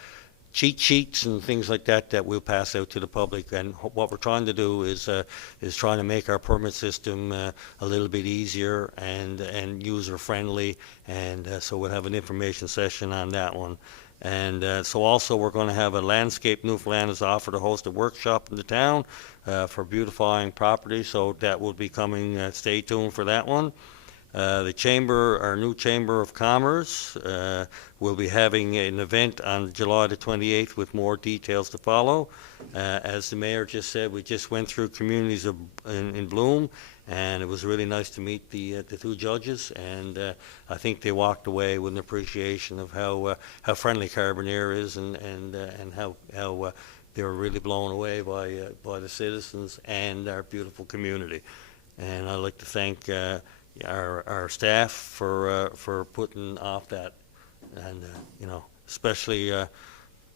cheat sheets and things like that we'll pass out to the public. And what we're trying to do is trying to make our permit system a little bit easier and user friendly. And so we'll have an information session on that one. And so also we're going to have a Landscape Newfoundland has offered to host a workshop in the town for beautifying property. So that will be coming. Stay tuned for that one. The chamber, our new Chamber of Commerce, will be having an event on July the 28th with more details to follow. As the mayor just said, we just went through Communities in Bloom, and it was really nice to meet the two judges, and I think they walked away with an appreciation of how friendly Carbonear is, and how they were really blown away by the citizens and our beautiful community. And I'd like to thank our staff for putting off that, and especially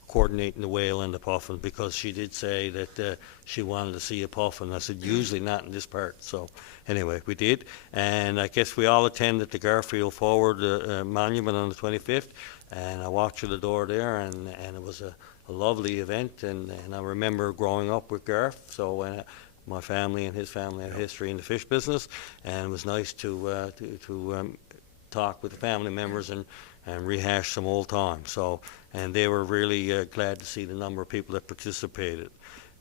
coordinating the whale and the puffin, because she did say that she wanted to see a puffin. I said usually not in this part. So anyway, we did, and I guess we all attended the Garfield Forward Monument on the 25th, and I walked through the door there, and it was a lovely event, and I remember growing up with Garth. So my family and his family have history in the fish business, and it was nice to talk with the family members and rehash some old times. So, and they were really glad to see the number of people that participated.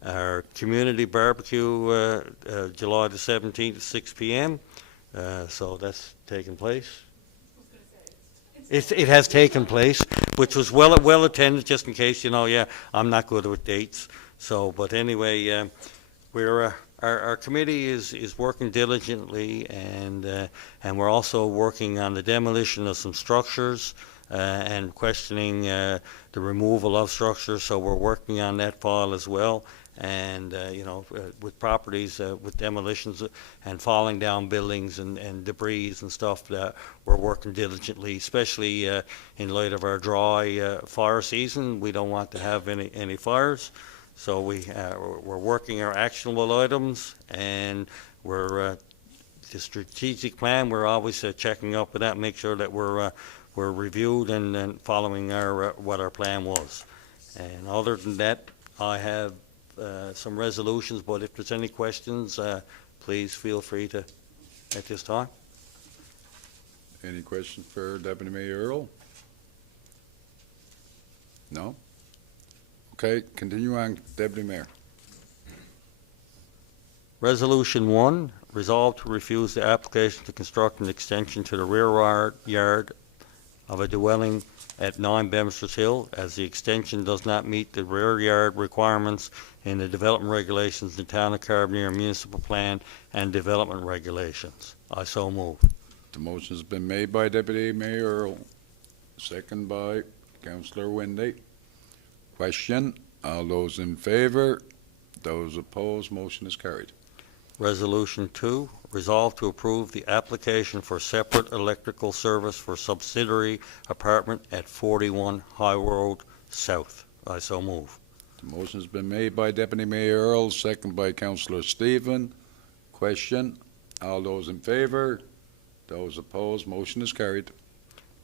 Our community barbecue, July the 17th at 6 p.m. So that's taken place. It has taken place, which was well attended. Just in case, I'm not good with dates. So, but anyway. Our committee is working diligently, and we're also working on the demolition of some structures and questioning the removal of structures. So we're working on that file as well. And with properties with demolitions and falling down buildings and debris and stuff, that we're working diligently, especially in light of our dry fire season. We don't want to have any fires. So we're working our actionable items, and the strategic plan. We're always checking up with that, make sure that we're reviewed and following what our plan was. And other than that, I have some resolutions, but if there's any questions, please feel free to at this time. Any questions for Deputy Mayor Earl? No? Okay, continue on, Deputy Mayor. Resolution 1, resolve to refuse the application to construct an extension to the rear yard of a dwelling at 9 Bemsters Hill, as the extension does not meet the rear yard requirements in the development regulations, the Town of Carbonear Municipal Plan and Development Regulations. I so move. The motion's been made by Deputy Mayor Earl, second by Councillor Wendy. Question, all those in favor, those opposed, motion is carried. Resolution 2, resolve to approve the application for separate electrical service for subsidiary apartment at 41 High Road South. I so move. The motion's been made by Deputy Mayor Earl, second by Councillor Stephen. Question, all those in favor, those opposed, motion is carried.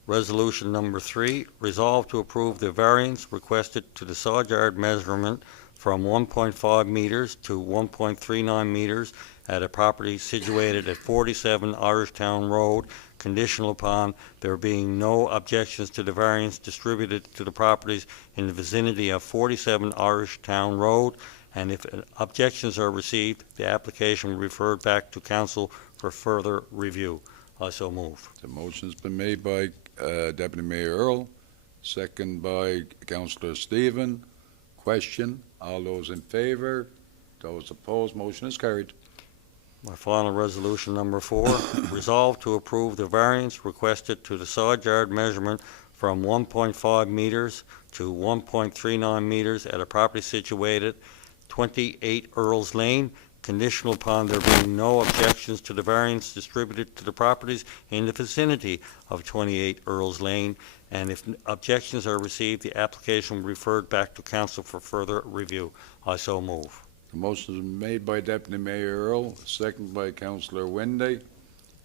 Resolution number 3, resolve to approve the variance requested to the side yard measurement from 1.5 meters to 1.39 meters at a property situated at 47 Irishtown Road, conditional upon there being no objections to the variance distributed to the properties in the vicinity of 47 Irishtown Road, and if objections are received, the application will be referred back to council for further review. I so move. The motion's been made by Deputy Mayor Earl, second by Councillor Stephen. Question, all those in favor, those opposed, motion is carried. My final resolution number 4, resolve to approve the variance requested to the side yard measurement from 1.5 meters to 1.39 meters at a property situated 28 Earls Lane, conditional upon there being no objections to the variance distributed to the properties in the vicinity of 28 Earls Lane, and if objections are received, the application will be referred back to council for further review. I so move. The motion is made by Deputy Mayor Earl, second by Councillor Wendy.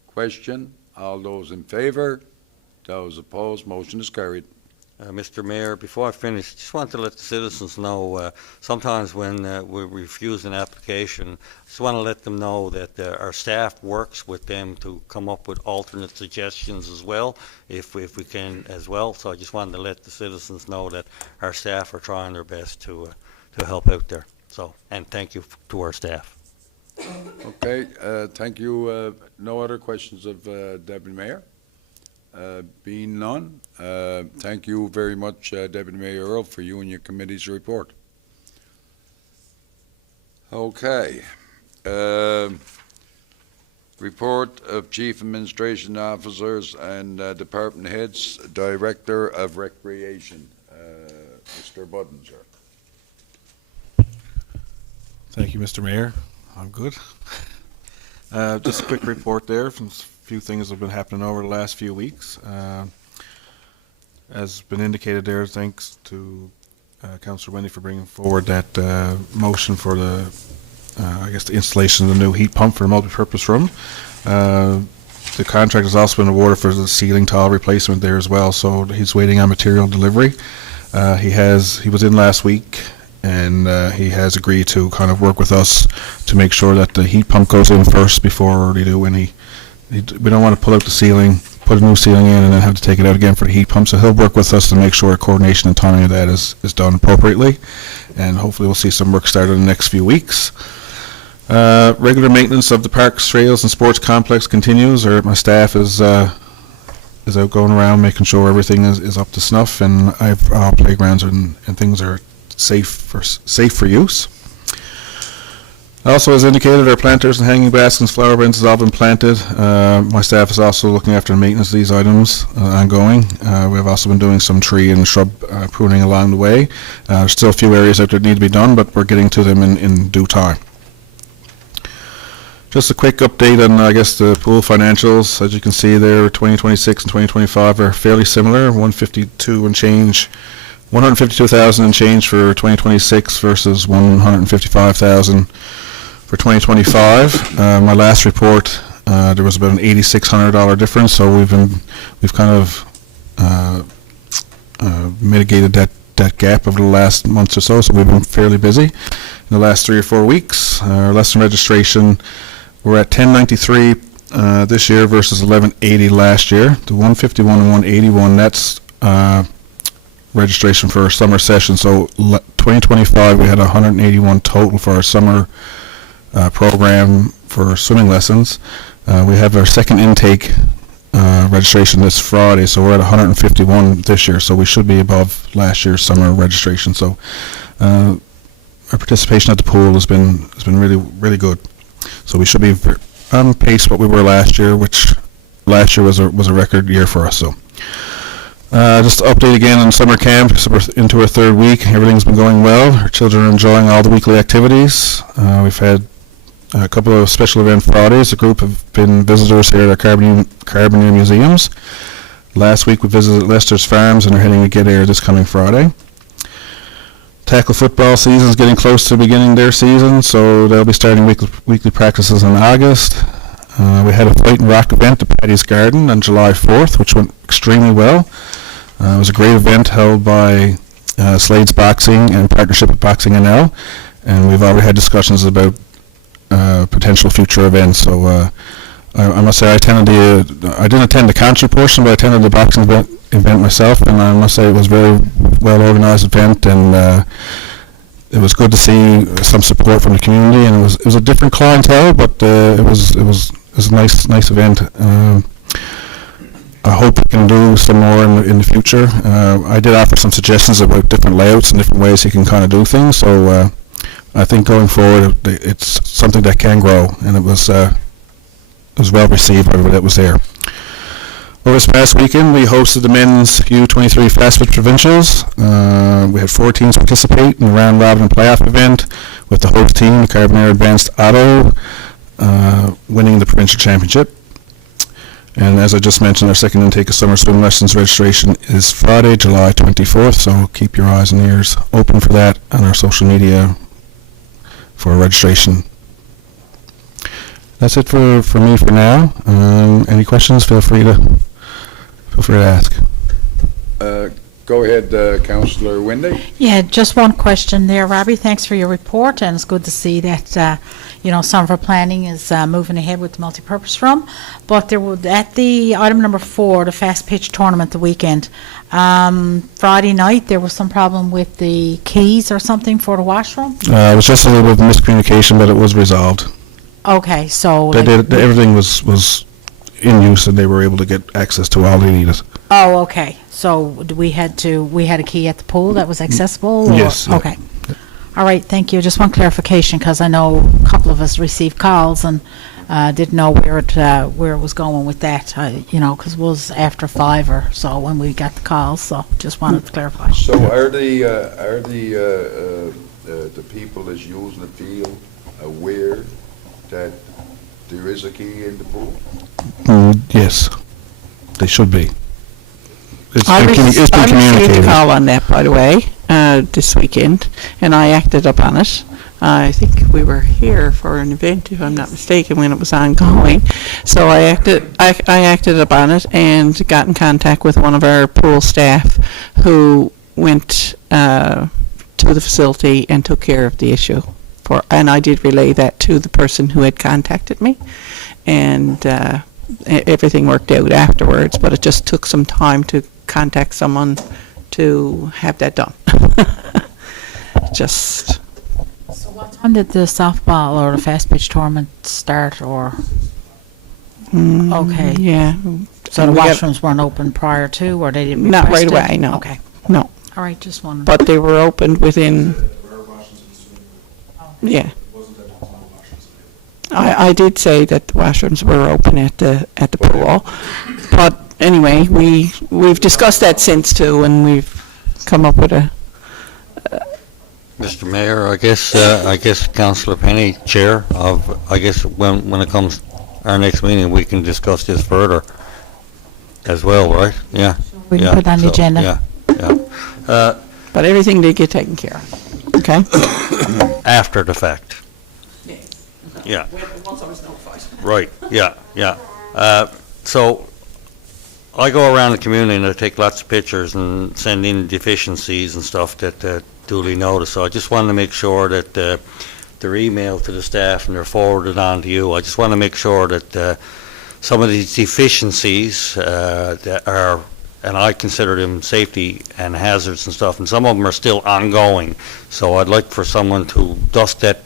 Question, all those in favor, those opposed, motion is carried. Mr. Mayor, before I finish, just want to let the citizens know, sometimes when we refuse an application, just want to let them know that our staff works with them to come up with alternate suggestions as well, if we can as well. So I just wanted to let the citizens know that our staff are trying their best to help out there. So, and thank you to our staff. Okay, thank you. No other questions of Deputy Mayor? Being none, thank you very much, Deputy Mayor Earl, for you and your committee's report. Okay. Report of Chief Administration Officers and Department Heads, Director of Recreation, Mr. Budinger. Thank you, Mr. Mayor. I'm good. Just a quick report there from a few things that have been happening over the last few weeks. As been indicated there, thanks to Councillor Wendy for bringing forward that motion for the, I guess, the installation of the new heat pump for the multi-purpose room. The contract has also been awarded for the ceiling tile replacement there as well, so he's waiting on material delivery. He was in last week, and he has agreed to kind of work with us to make sure that the heat pump goes in first before they do any. We don't want to pull out the ceiling, put a new ceiling in, and then have to take it out again for the heat pump. So he'll work with us to make sure coordination and timing of that is done appropriately, and hopefully we'll see some work started in the next few weeks. Regular maintenance of the parks, trails, and sports complex continues. My staff is out going around making sure everything is up to snuff, and our playgrounds and things are safe for use. Also, as indicated, our planters and hanging baskets, flower beds have all been planted. My staff is also looking after the maintenance of these items ongoing. We have also been doing some tree and shrub pruning along the way. There's still a few areas out there that need to be done, but we're getting to them in due time. Just a quick update on, I guess, the pool financials. As you can see there, 2026 and 2025 are fairly similar. 152,000 and change for 2026 versus 155,000 for 2025. My last report, there was about an $8,600 difference, so we've kind of mitigated that gap over the last month or so, so we've been fairly busy in the last 3 or 4 weeks. Our lesson registration, we're at 1093 this year versus 1180 last year. The 151 and 181, that's registration for our summer session. So 2025, we had 181 total for our summer program for swimming lessons. We have our second intake registration this Friday, so we're at 151 this year, so we should be above last year's summer registration. So our participation at the pool has been really good. So we should be on pace what we were last year, which last year was a record year for us. So just to update again on summer camp, so we're into our 3rd week. Everything's been going well. Our children are enjoying all the weekly activities. We've had a couple of special event Fridays. A group have been visitors here at our Carbonear museums. Last week we visited Leicester's Farms and are heading to Get Air this coming Friday. Tackle football season is getting close to beginning their season, so they'll be starting weekly practices in August. We had a Fight and Rock event at Paddy's Garden on July 4th, which went extremely well. It was a great event held by Slade's Boxing in partnership with Boxing NL, and we've already had discussions about potential future events. So I must say I didn't attend the concert portion, but I attended the boxing event myself, and I must say it was a very well organized event, and it was good to see some support from the community, and it was a different clientele, but it was a nice event. I hope we can do some more in the future. I did offer some suggestions about different layouts and different ways you can kind of do things, so I think going forward it's something that can grow, and it was well received by everybody that was there. Over this past weekend, we hosted the men's U23 Fastfoot Provincials. We had 4 teams participate in the round robin and playoff event, with the host team, the Carbonear Advanced Auto, winning the provincial championship. And as I just mentioned, our second intake of summer swim lessons registration is Friday, July 24th, so keep your eyes and ears open for that on our social media for registration. That's it for me for now. Any questions? Feel free to ask. Go ahead, Councillor Windy. Yeah, just one question there, Robbie. Thanks for your report, and it's good to see that, some of our planning is moving ahead with the multipurpose room. But there would, at the item number 4, the fast pitch tournament the weekend, Friday night, there was some problem with the keys or something for the washroom? It was just a little bit of miscommunication, but it was resolved. Okay, so... Everything was in use, and they were able to get access to all they needed. Oh, okay. So we had a key at the pool that was accessible? Or? Yes. Yeah. Okay. All right, thank you. Just one clarification, because I know a couple of us received calls and didn't know where it was going with that, because it was after 5 or so when we got the calls, so just wanted to clarify. So are the people that's using the field aware that there is a key in the pool? Yes, they should be. It's I been received a communicated. call on that, by the way, this weekend, and I acted upon it. I think we were here for an event, if I'm not mistaken, when it was ongoing. So I acted upon it and got in contact with one of our pool staff who went to the facility and took care of the issue. And I did relay that to the person who had contacted me, and everything worked out afterwards, but it just took some time to contact someone to have that done. Just... So what time did the softball or the fast pitch tournament start, or? Okay. Yeah. So the washrooms weren't open prior to, or they didn't Not request right it? away, no. Okay. No, All right, just one. but they were opened within, yeah. I did say that the washrooms were open at the pool, but anyway, we've discussed that since too, and we've come up with a... Mr. Mayor, I guess Councillor Penny, Chair of, I guess when it comes our next meeting, we can discuss this further as well, right? Yeah. We can put it on the agenda. Yeah. But everything did get taken care of, okay? After the fact. Yeah. Right, yeah. So I go around the community and I take lots of pictures and send in deficiencies and stuff that duly noticed. So I just wanted to make sure that they're emailed to the staff and they're forwarded on to you. I just want to make sure that some of these deficiencies that are, and I consider them safety and hazards and stuff, and some of them are still ongoing. So I'd like for someone to dust that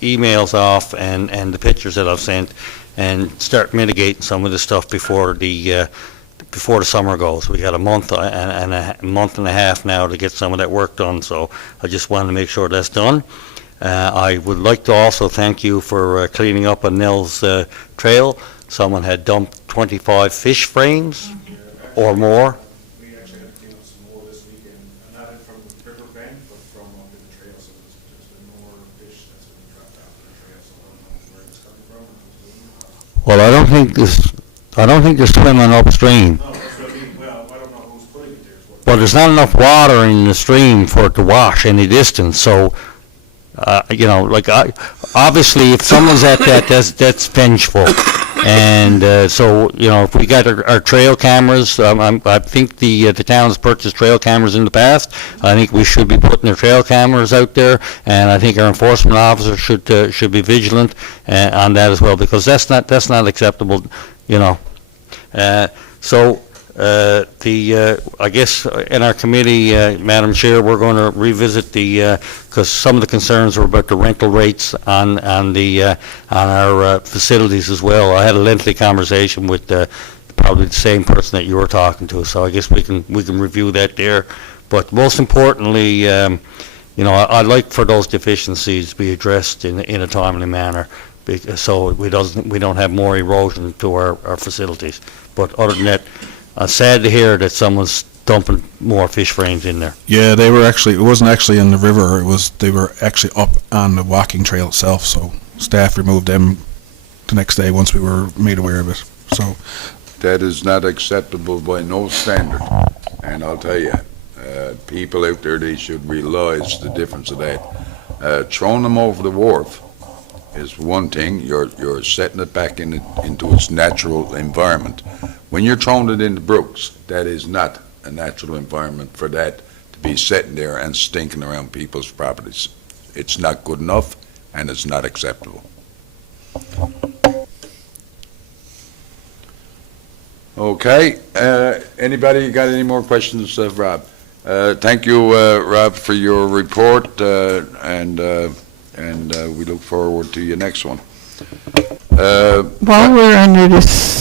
emails off and the pictures that I've sent and start mitigating some of the stuff before the summer goes. We got a month and a half now to get some of that work done, so I just wanted to make sure that's done. I would like to also thank you for cleaning up on Nell's trail. Someone had dumped 25 fish frames or more. We actually had to clean up some more this weekend, not from the river bank, but from up in the trail, so there's been more fish that's been dropped out in the trail, so I don't know where it's coming from and who's doing it. Well, I don't think they're swimming upstream. No, that's what I mean, well, I don't know who's putting it there. Well, there's not enough water in the stream for it to wash any distance, so, obviously, if someone's at that, that's vengeful. And so, if we got our trail cameras, I think the town's purchased trail cameras in the past. I think we should be putting the trail cameras out there, and I think our enforcement officers should be vigilant on that as well, because that's not acceptable, I guess in our committee, Madam Chair, we're going to revisit because some of the concerns were about the rental rates on our facilities as well. I had a lengthy conversation with probably the same person that you were talking to, so I guess we can review that there. But most importantly, I'd like for those deficiencies to be addressed in a timely manner, so we don't have more erosion to our facilities. But other than that, I'm sad to hear that someone's dumping more fish frames in there. Yeah, it wasn't actually in the river, they were actually up on the walking trail itself, so staff removed them the next day once we were made aware of it, so. That is not acceptable by no standard. And I'll tell you, people out there, they should realize the difference of that. Throwing them over the wharf is one thing. You're setting it back into its natural environment. When you're throwing it into brooks, that is not a natural environment for that to be sitting there and stinking around people's properties. It's not good enough, and it's not acceptable. Okay, anybody got any more questions of Rob? Thank you, Rob, for your report, and we look forward to your next one. While we're under this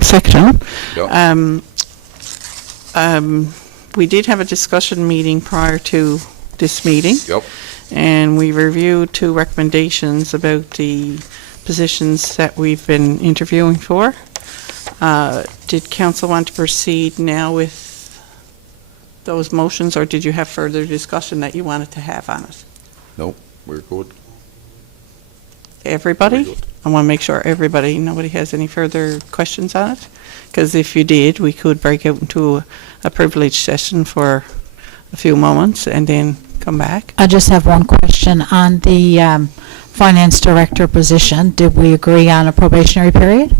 section, Yep. We did have a discussion meeting prior to this meeting. Yep. And we reviewed 2 recommendations about the positions that we've been interviewing for. Did council want to proceed now with those motions, or did you have further discussion that you wanted to have on it? No, we're good. Everybody? Very good. I want to make sure nobody has any further questions on it. Because if you did, we could break out into a privileged session for a few moments and then come back. I just have one question on the finance director position. Did we agree on a probationary period?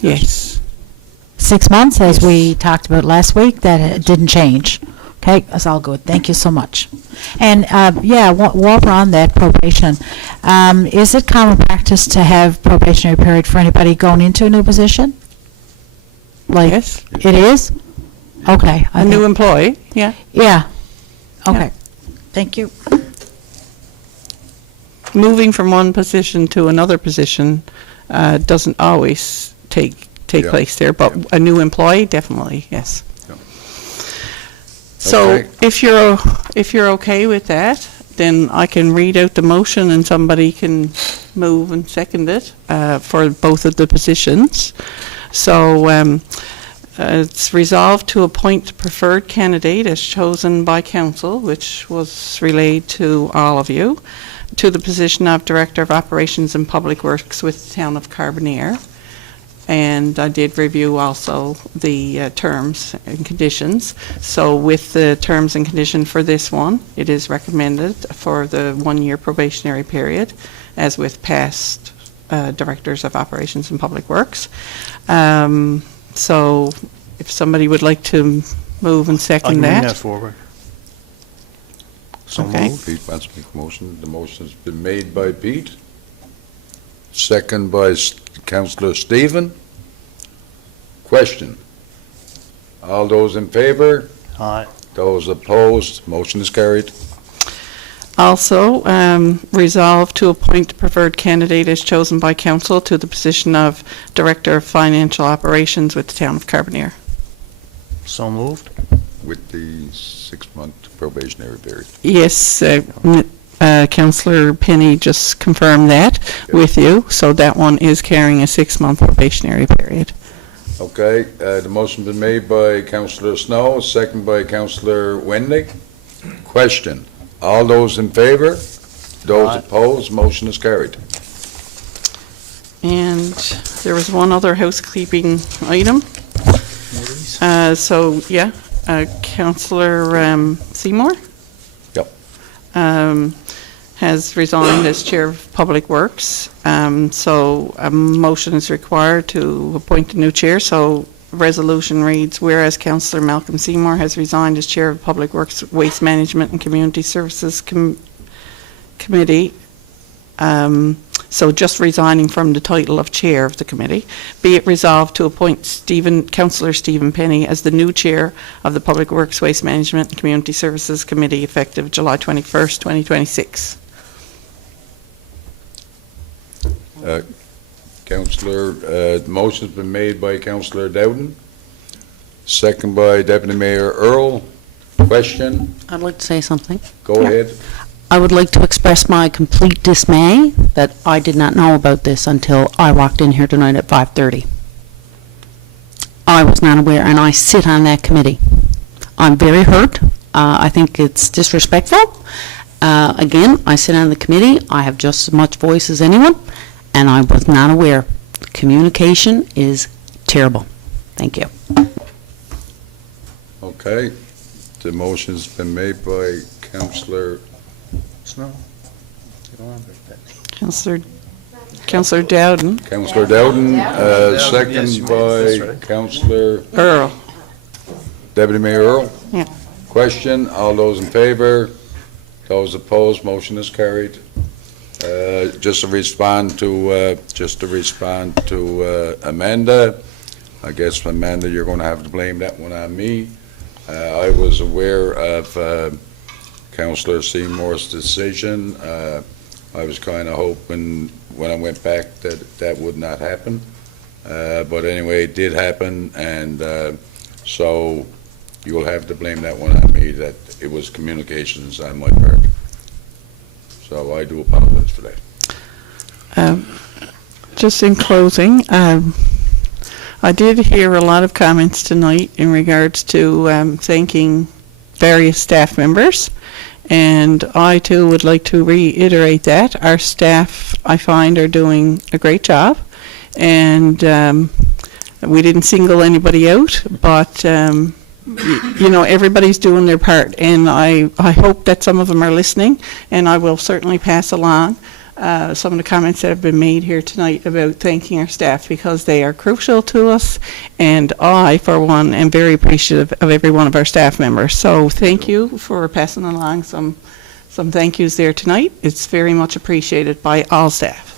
Yes. 6 months, as we talked about last week, that it didn't change. Okay, that's all good. Thank you so much. And, while we're on that probation, is it common practice to have probationary period for anybody going into a new position? Yes. It is? Okay. A new employee, yeah. Yeah. Okay. Thank you. Moving from one position to another position doesn't always take Yeah. place there, but Yeah. a new employee, definitely, yes. Yeah. So Okay. if you're okay with that, then I can read out the motion and somebody can move and second it for both of the positions. So it's resolved to appoint the preferred candidate as chosen by council, which was relayed to all of you, to the position of Director of Operations and Public Works with the town of Carbonear. And I did review also the terms and conditions. So with the terms and condition for this one, it is recommended for the 1-year probationary period, as with past Directors of Operations and Public Works. So if somebody would like to move and I second can bring that that. forward. So Okay. moved. Pete wants to make a motion. The motion's been made by Pete, second by Councillor Stephen. Question. All those in favor? Aye. Those opposed? Motion is carried. Also, resolve to appoint the preferred candidate as chosen by council to the position of Director of Financial Operations with the town of Carbonear. So moved. With the 6-month probationary period. Yes, Councillor Penny just confirmed that with you, so that one is carrying a 6-month probationary period. Okay, the motion been made by Councillor Snow, second by Councillor Wendig. Question. All those in favor? Those Aye. opposed? Motion is carried. And there was one other housekeeping item. Councillor Seymour? Yep. Has resigned as Chair of Public Works. So a motion is required to appoint a new chair. So resolution reads, whereas Councillor Malcolm Seymour has resigned as Chair of Public Works, Waste Management and Community Services Committee, so just resigning from the title of Chair of the committee, be it resolved to appoint Councillor Stephen Penny as the new Chair of the Public Works, Waste Management and Community Services Committee effective July 21st, 2026. Councillor, the motion's been made by Councillor Dowden, second by Deputy Mayor Earl. Question? I'd like to say something. Go ahead. I would like to express my complete dismay that I did not know about this until I walked in here tonight at 5:30. I was not aware, and I sit on that committee. I'm very hurt. I think it's disrespectful. Again, I sit on the committee. I have just as much voice as anyone, and I was not aware. Communication is terrible. Thank you. Okay. The motion's been made by Councillor Snow. Go on, Vic. Councillor Dowden. Councillor Dowden, yes, second you may, that's by right. Councillor Earl. Deputy Mayor Earl. Yeah. Question, all those in favor? Those opposed, motion is carried. Just to respond to Amanda, I guess, Amanda, you're going to have to blame that one on me. I was aware of Councillor Seymour's decision. I was kind of hoping when I went back that would not happen. But anyway, it did happen, and so you will have to blame that one on me, that it was communications on my part. So I do apologize for that. Just in closing, I did hear a lot of comments tonight in regards to thanking various staff members, and I too would like to reiterate that. Our staff, I find, are doing a great job, and we didn't single anybody out, but everybody's doing their part, and I hope that some of them are listening, and I will certainly pass along some of the comments that have been made here tonight about thanking our staff, because they are crucial to us, and I, for one, am very appreciative of every one of our staff members. So thank you for passing along some thank yous there tonight. It's very much appreciated by all staff.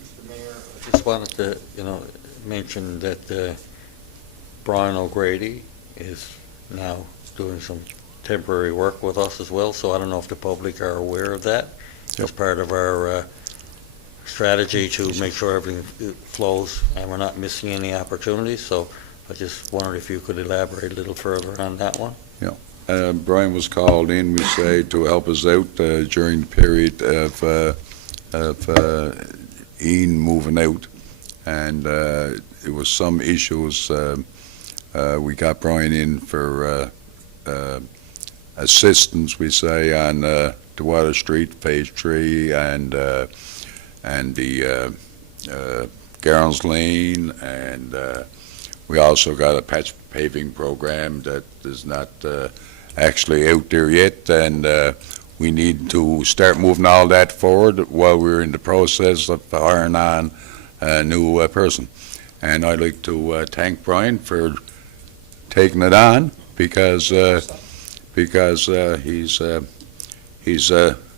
Mr. Mayor, I just wanted to, mention that Brian O'Grady is now doing some temporary work with us as well, so I don't know if the public are aware of that. As part of our strategy to make sure everything flows and we're not missing any opportunities, so I just wondered if you could elaborate a little further on that one. Brian was called in, we say, to help us out during the period of Ian moving out, and it was some issues. We got Brian in for assistance, we say, on the Water Street Phase 3 and the Garons Lane, and we also got a patch paving program that is not actually out there yet, and we need to start moving all that forward while we're in the process of hiring on new person. And I'd like to thank Brian for taking it on because he's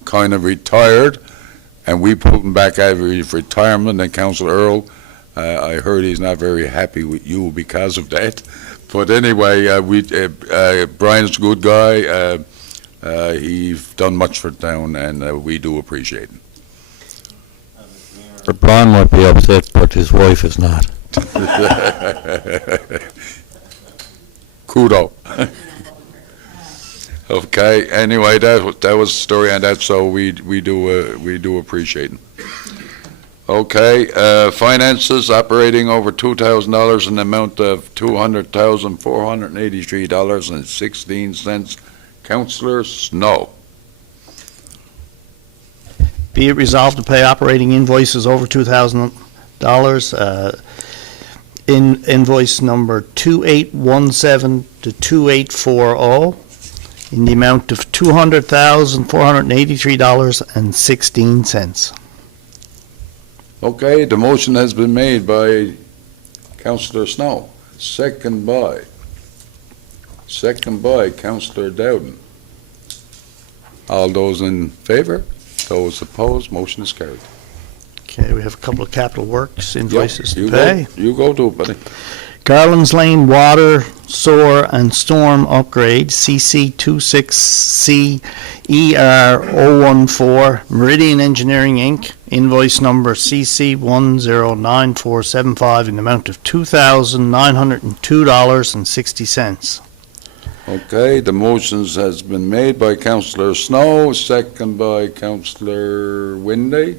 kind of retired, and we pulled him back out of his retirement. And Councillor Earl, I heard he's not very happy with you because of that. But anyway, Brian's a good guy. He's done much for the town, and we do appreciate him. But Brian might be upset, but his wife is not. Kudo. Okay, anyway, that was the story on that, so we do appreciate it. Okay, finances operating over $2,000 in the amount of $200,483.16. Councillor Snow. Be it resolved to pay operating invoices over $2,000, in invoice number 2817 to 2840 in the amount of $200,483.16. Okay, the motion has been made by Councillor Snow, second by Councillor Dowden. All those in favor? Those opposed? Motion is carried. Okay, we have a couple of capital works invoices to You pay. You go to it, buddy. Garland's Lane Water, Sewer, and Storm Upgrade, CC26C ER014, Meridian Engineering, Inc., invoice number CC109475 in the amount of $2,902.60. Okay, the motions has been made by Councillor Snow, second by Councillor Windy.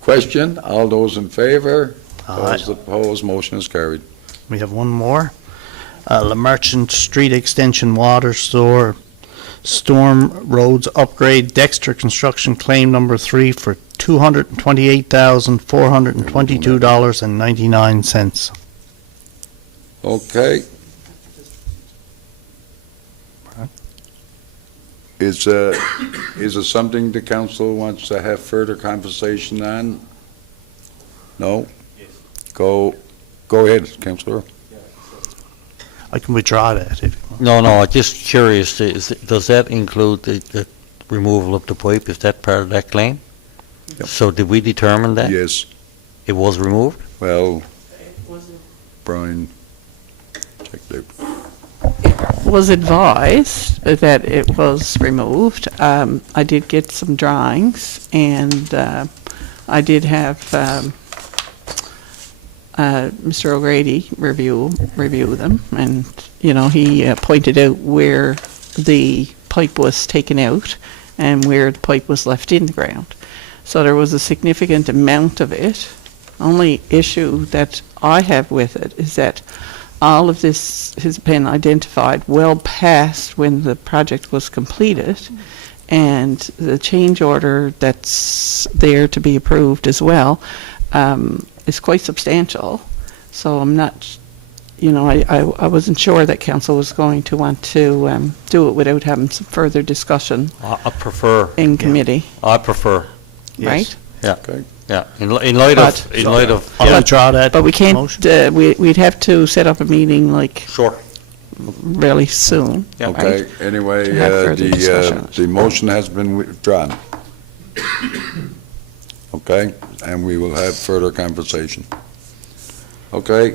Question, all those in favor? Those opposed, motion is carried. We have one more. La Merchant Street Extension Water Store, Storm Roads Upgrade, Dexter Construction Claim Number 3 for $228,422.99. Okay. Is it something the council wants to have further conversation on? No? Go ahead, Councillor. I can withdraw that if you want. No, I'm just curious, does that include the removal of the pipe? Is that part of that claim? Yep. So did we determine that? Yes, It was removed? well, Brian, check that. Was advised that it was removed. I did get some drawings, and I did have Mr. O'Grady review them, and, he pointed out where the pipe was taken out and where the pipe was left in the ground. So there was a significant amount of it. Only issue that I have with it is that all of this has been identified well past when the project was completed, and the change order that's there to be approved as well is quite substantial. So I'm not, I wasn't sure that council was going to want to do it without having some further discussion I prefer, in committee, I prefer, right? Okay. yeah, in light of, I'll withdraw that But we can't, motion. we'd have to set up a meeting Sure. really soon, Yeah. right? Okay, anyway, To have further discussion on it. the motion has been withdrawn. Okay, and we will have further conversation. Okay,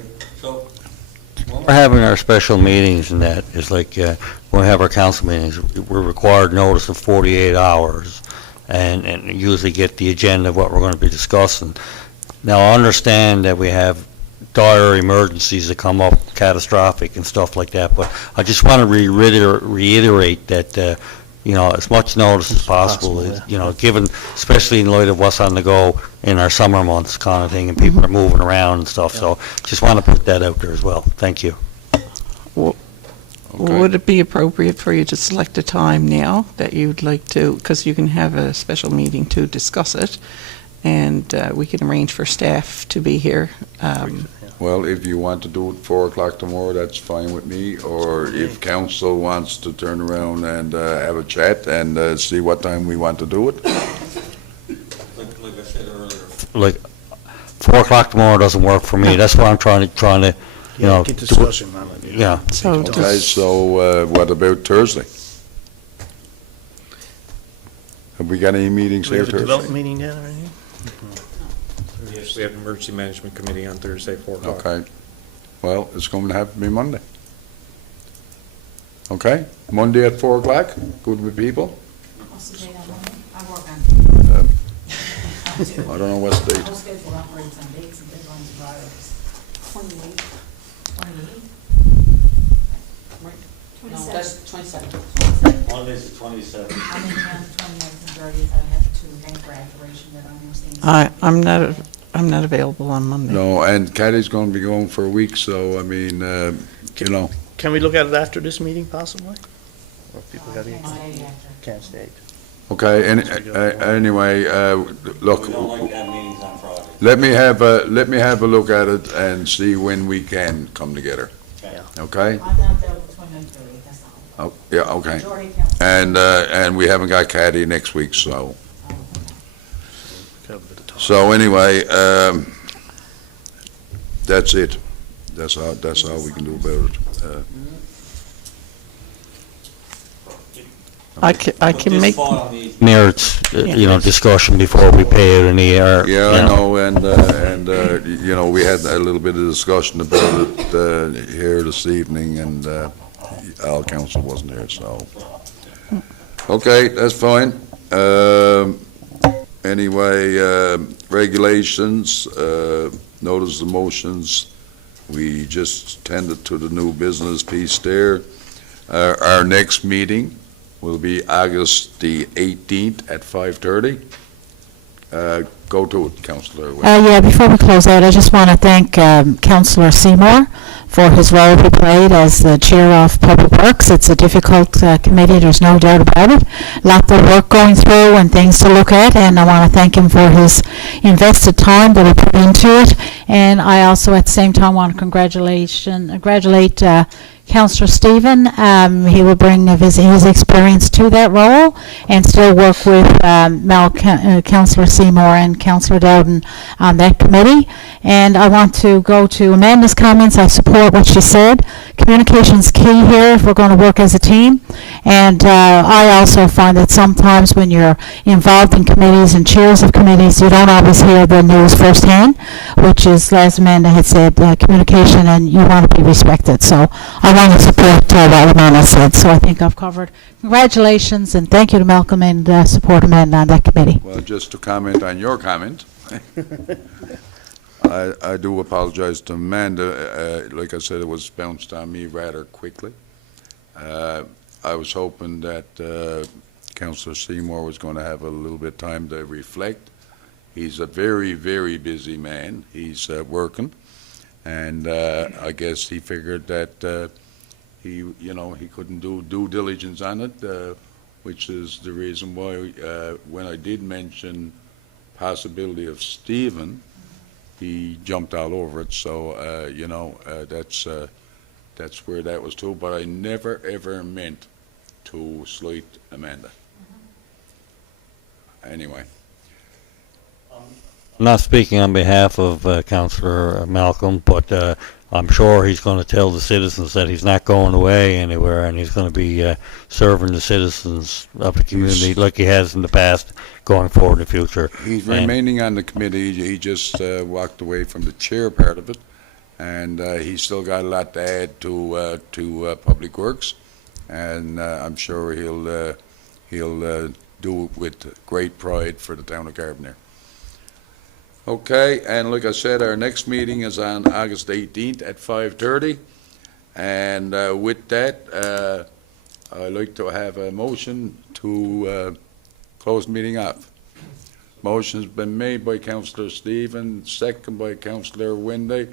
We're having our special meetings, and that is like, when we have our council meetings, we're required notice of 48 hours, and usually get the agenda of what we're going to be discussing. Now, I understand that we have dire emergencies that come up, catastrophic and stuff like that, but I just want to reiterate that, as much notice as possible, given, especially in light of what's on the go in our summer months kind of thing, and people are moving around and stuff, so just want to put that out there as well. Thank you. okay. Would it be appropriate for you to select a time now that you'd like to, because you can have a special meeting to discuss it, and we can arrange for staff to be here. Well, if you want to do it 4 o'clock tomorrow, that's fine with me, or if council wants to turn around and have a chat and see what time we want to do it. Like I said earlier, like, 4 o'clock tomorrow doesn't work for me. That's why I'm trying to, you know, Get do it. discussion on it. Yeah. So Okay, just, so what about Thursday? Have we got any meetings Do we here have a development Thursday? meeting then or anything? Yes, we have Emergency Management Committee on Thursday, 4 o'clock. Okay, well, it's going to have to be Monday. Okay, Monday at 4 o'clock, good with people? What's the date on Monday? I work on. I don't know what's the date. Our schedule operates on dates and deadlines of ours. 28. 28? Right. No, that's 27. Monday's the 27th. I'm in town the 29th and 30th. I have to bank graduation that I'm seeing. I'm not available on Monday. No, and Kathy's going to be going for a week, so, I mean, you know, Can we look at it after this meeting possibly? Or if people got any, Can't stay after. can't stay. okay, anyway, look, We don't like to have meetings on Friday. let me have a look at it and see when we can come together. Yeah. Okay? I'm not available 29th, 30th, that's all. Oh, yeah, okay. Majority council. And we haven't got Kathy next week, so. Have a bit of time. So anyway, that's it. That's all we can do about it. I can make, Merits, you know, discussion before we pay out any, or, Yeah, you I know. know, and you know, we had a little bit of discussion about it here this evening, and our council wasn't here, so. Okay, that's fine. Anyway, regulations, notice of motions, we just tended to the new business piece there. Our next meeting will be August the 18th at 5:30. Go to it, Councillor. Yeah, before we close out, I just want to thank Councillor Seymour for his role he played as the Chair of Public Works. It's a difficult committee, there's no doubt about it. Lot of work going through and things to look at, and I want to thank him for his invested time that he put into it. And I also, at the same time, want to congratulate Councillor Stephen. He will bring his experience to that role and still work with Councillor Seymour and Councillor Dowden on that committee. And I want to go to Amanda's comments. I support what she said. Communication's key here if we're going to work as a team. And I also find that sometimes when you're involved in committees and chairs of committees, you don't always hear the news firsthand, which is, as Amanda had said, communication, and you want to be respected. So I want to support what Amanda said. So I think I've covered. Congratulations, and thank you to Malcolm, and support Amanda on that committee. Well, just to comment on your comment, I do apologize to Amanda. Like I said, it was bounced on me rather quickly. I was hoping that Councillor Seymour was going to have a little bit of time to reflect. He's a very, very busy man. He's working, and I guess he figured that he couldn't do due diligence on it, which is the reason why when I did mention possibility of Stephen, he jumped all over it. So that's where that was to. But I never ever meant to slight Amanda. Anyway. I'm not speaking on behalf of Councillor Malcolm, but I'm sure he's going to tell the citizens that he's not going away anywhere, and he's going to be serving the citizens of the community like he has in the past, going forward in the future. He's And- remaining on the committee. He just walked away from the chair part of it, and he's still got a lot to add to Public Works, and I'm sure he'll do it with great pride for the town of Carbonear. Okay, and like I said, our next meeting is on August 18th at 5:30, and with that, I'd like to have a motion to close the meeting off. Motion's been made by Councillor Stephen, second by Councillor Wendy.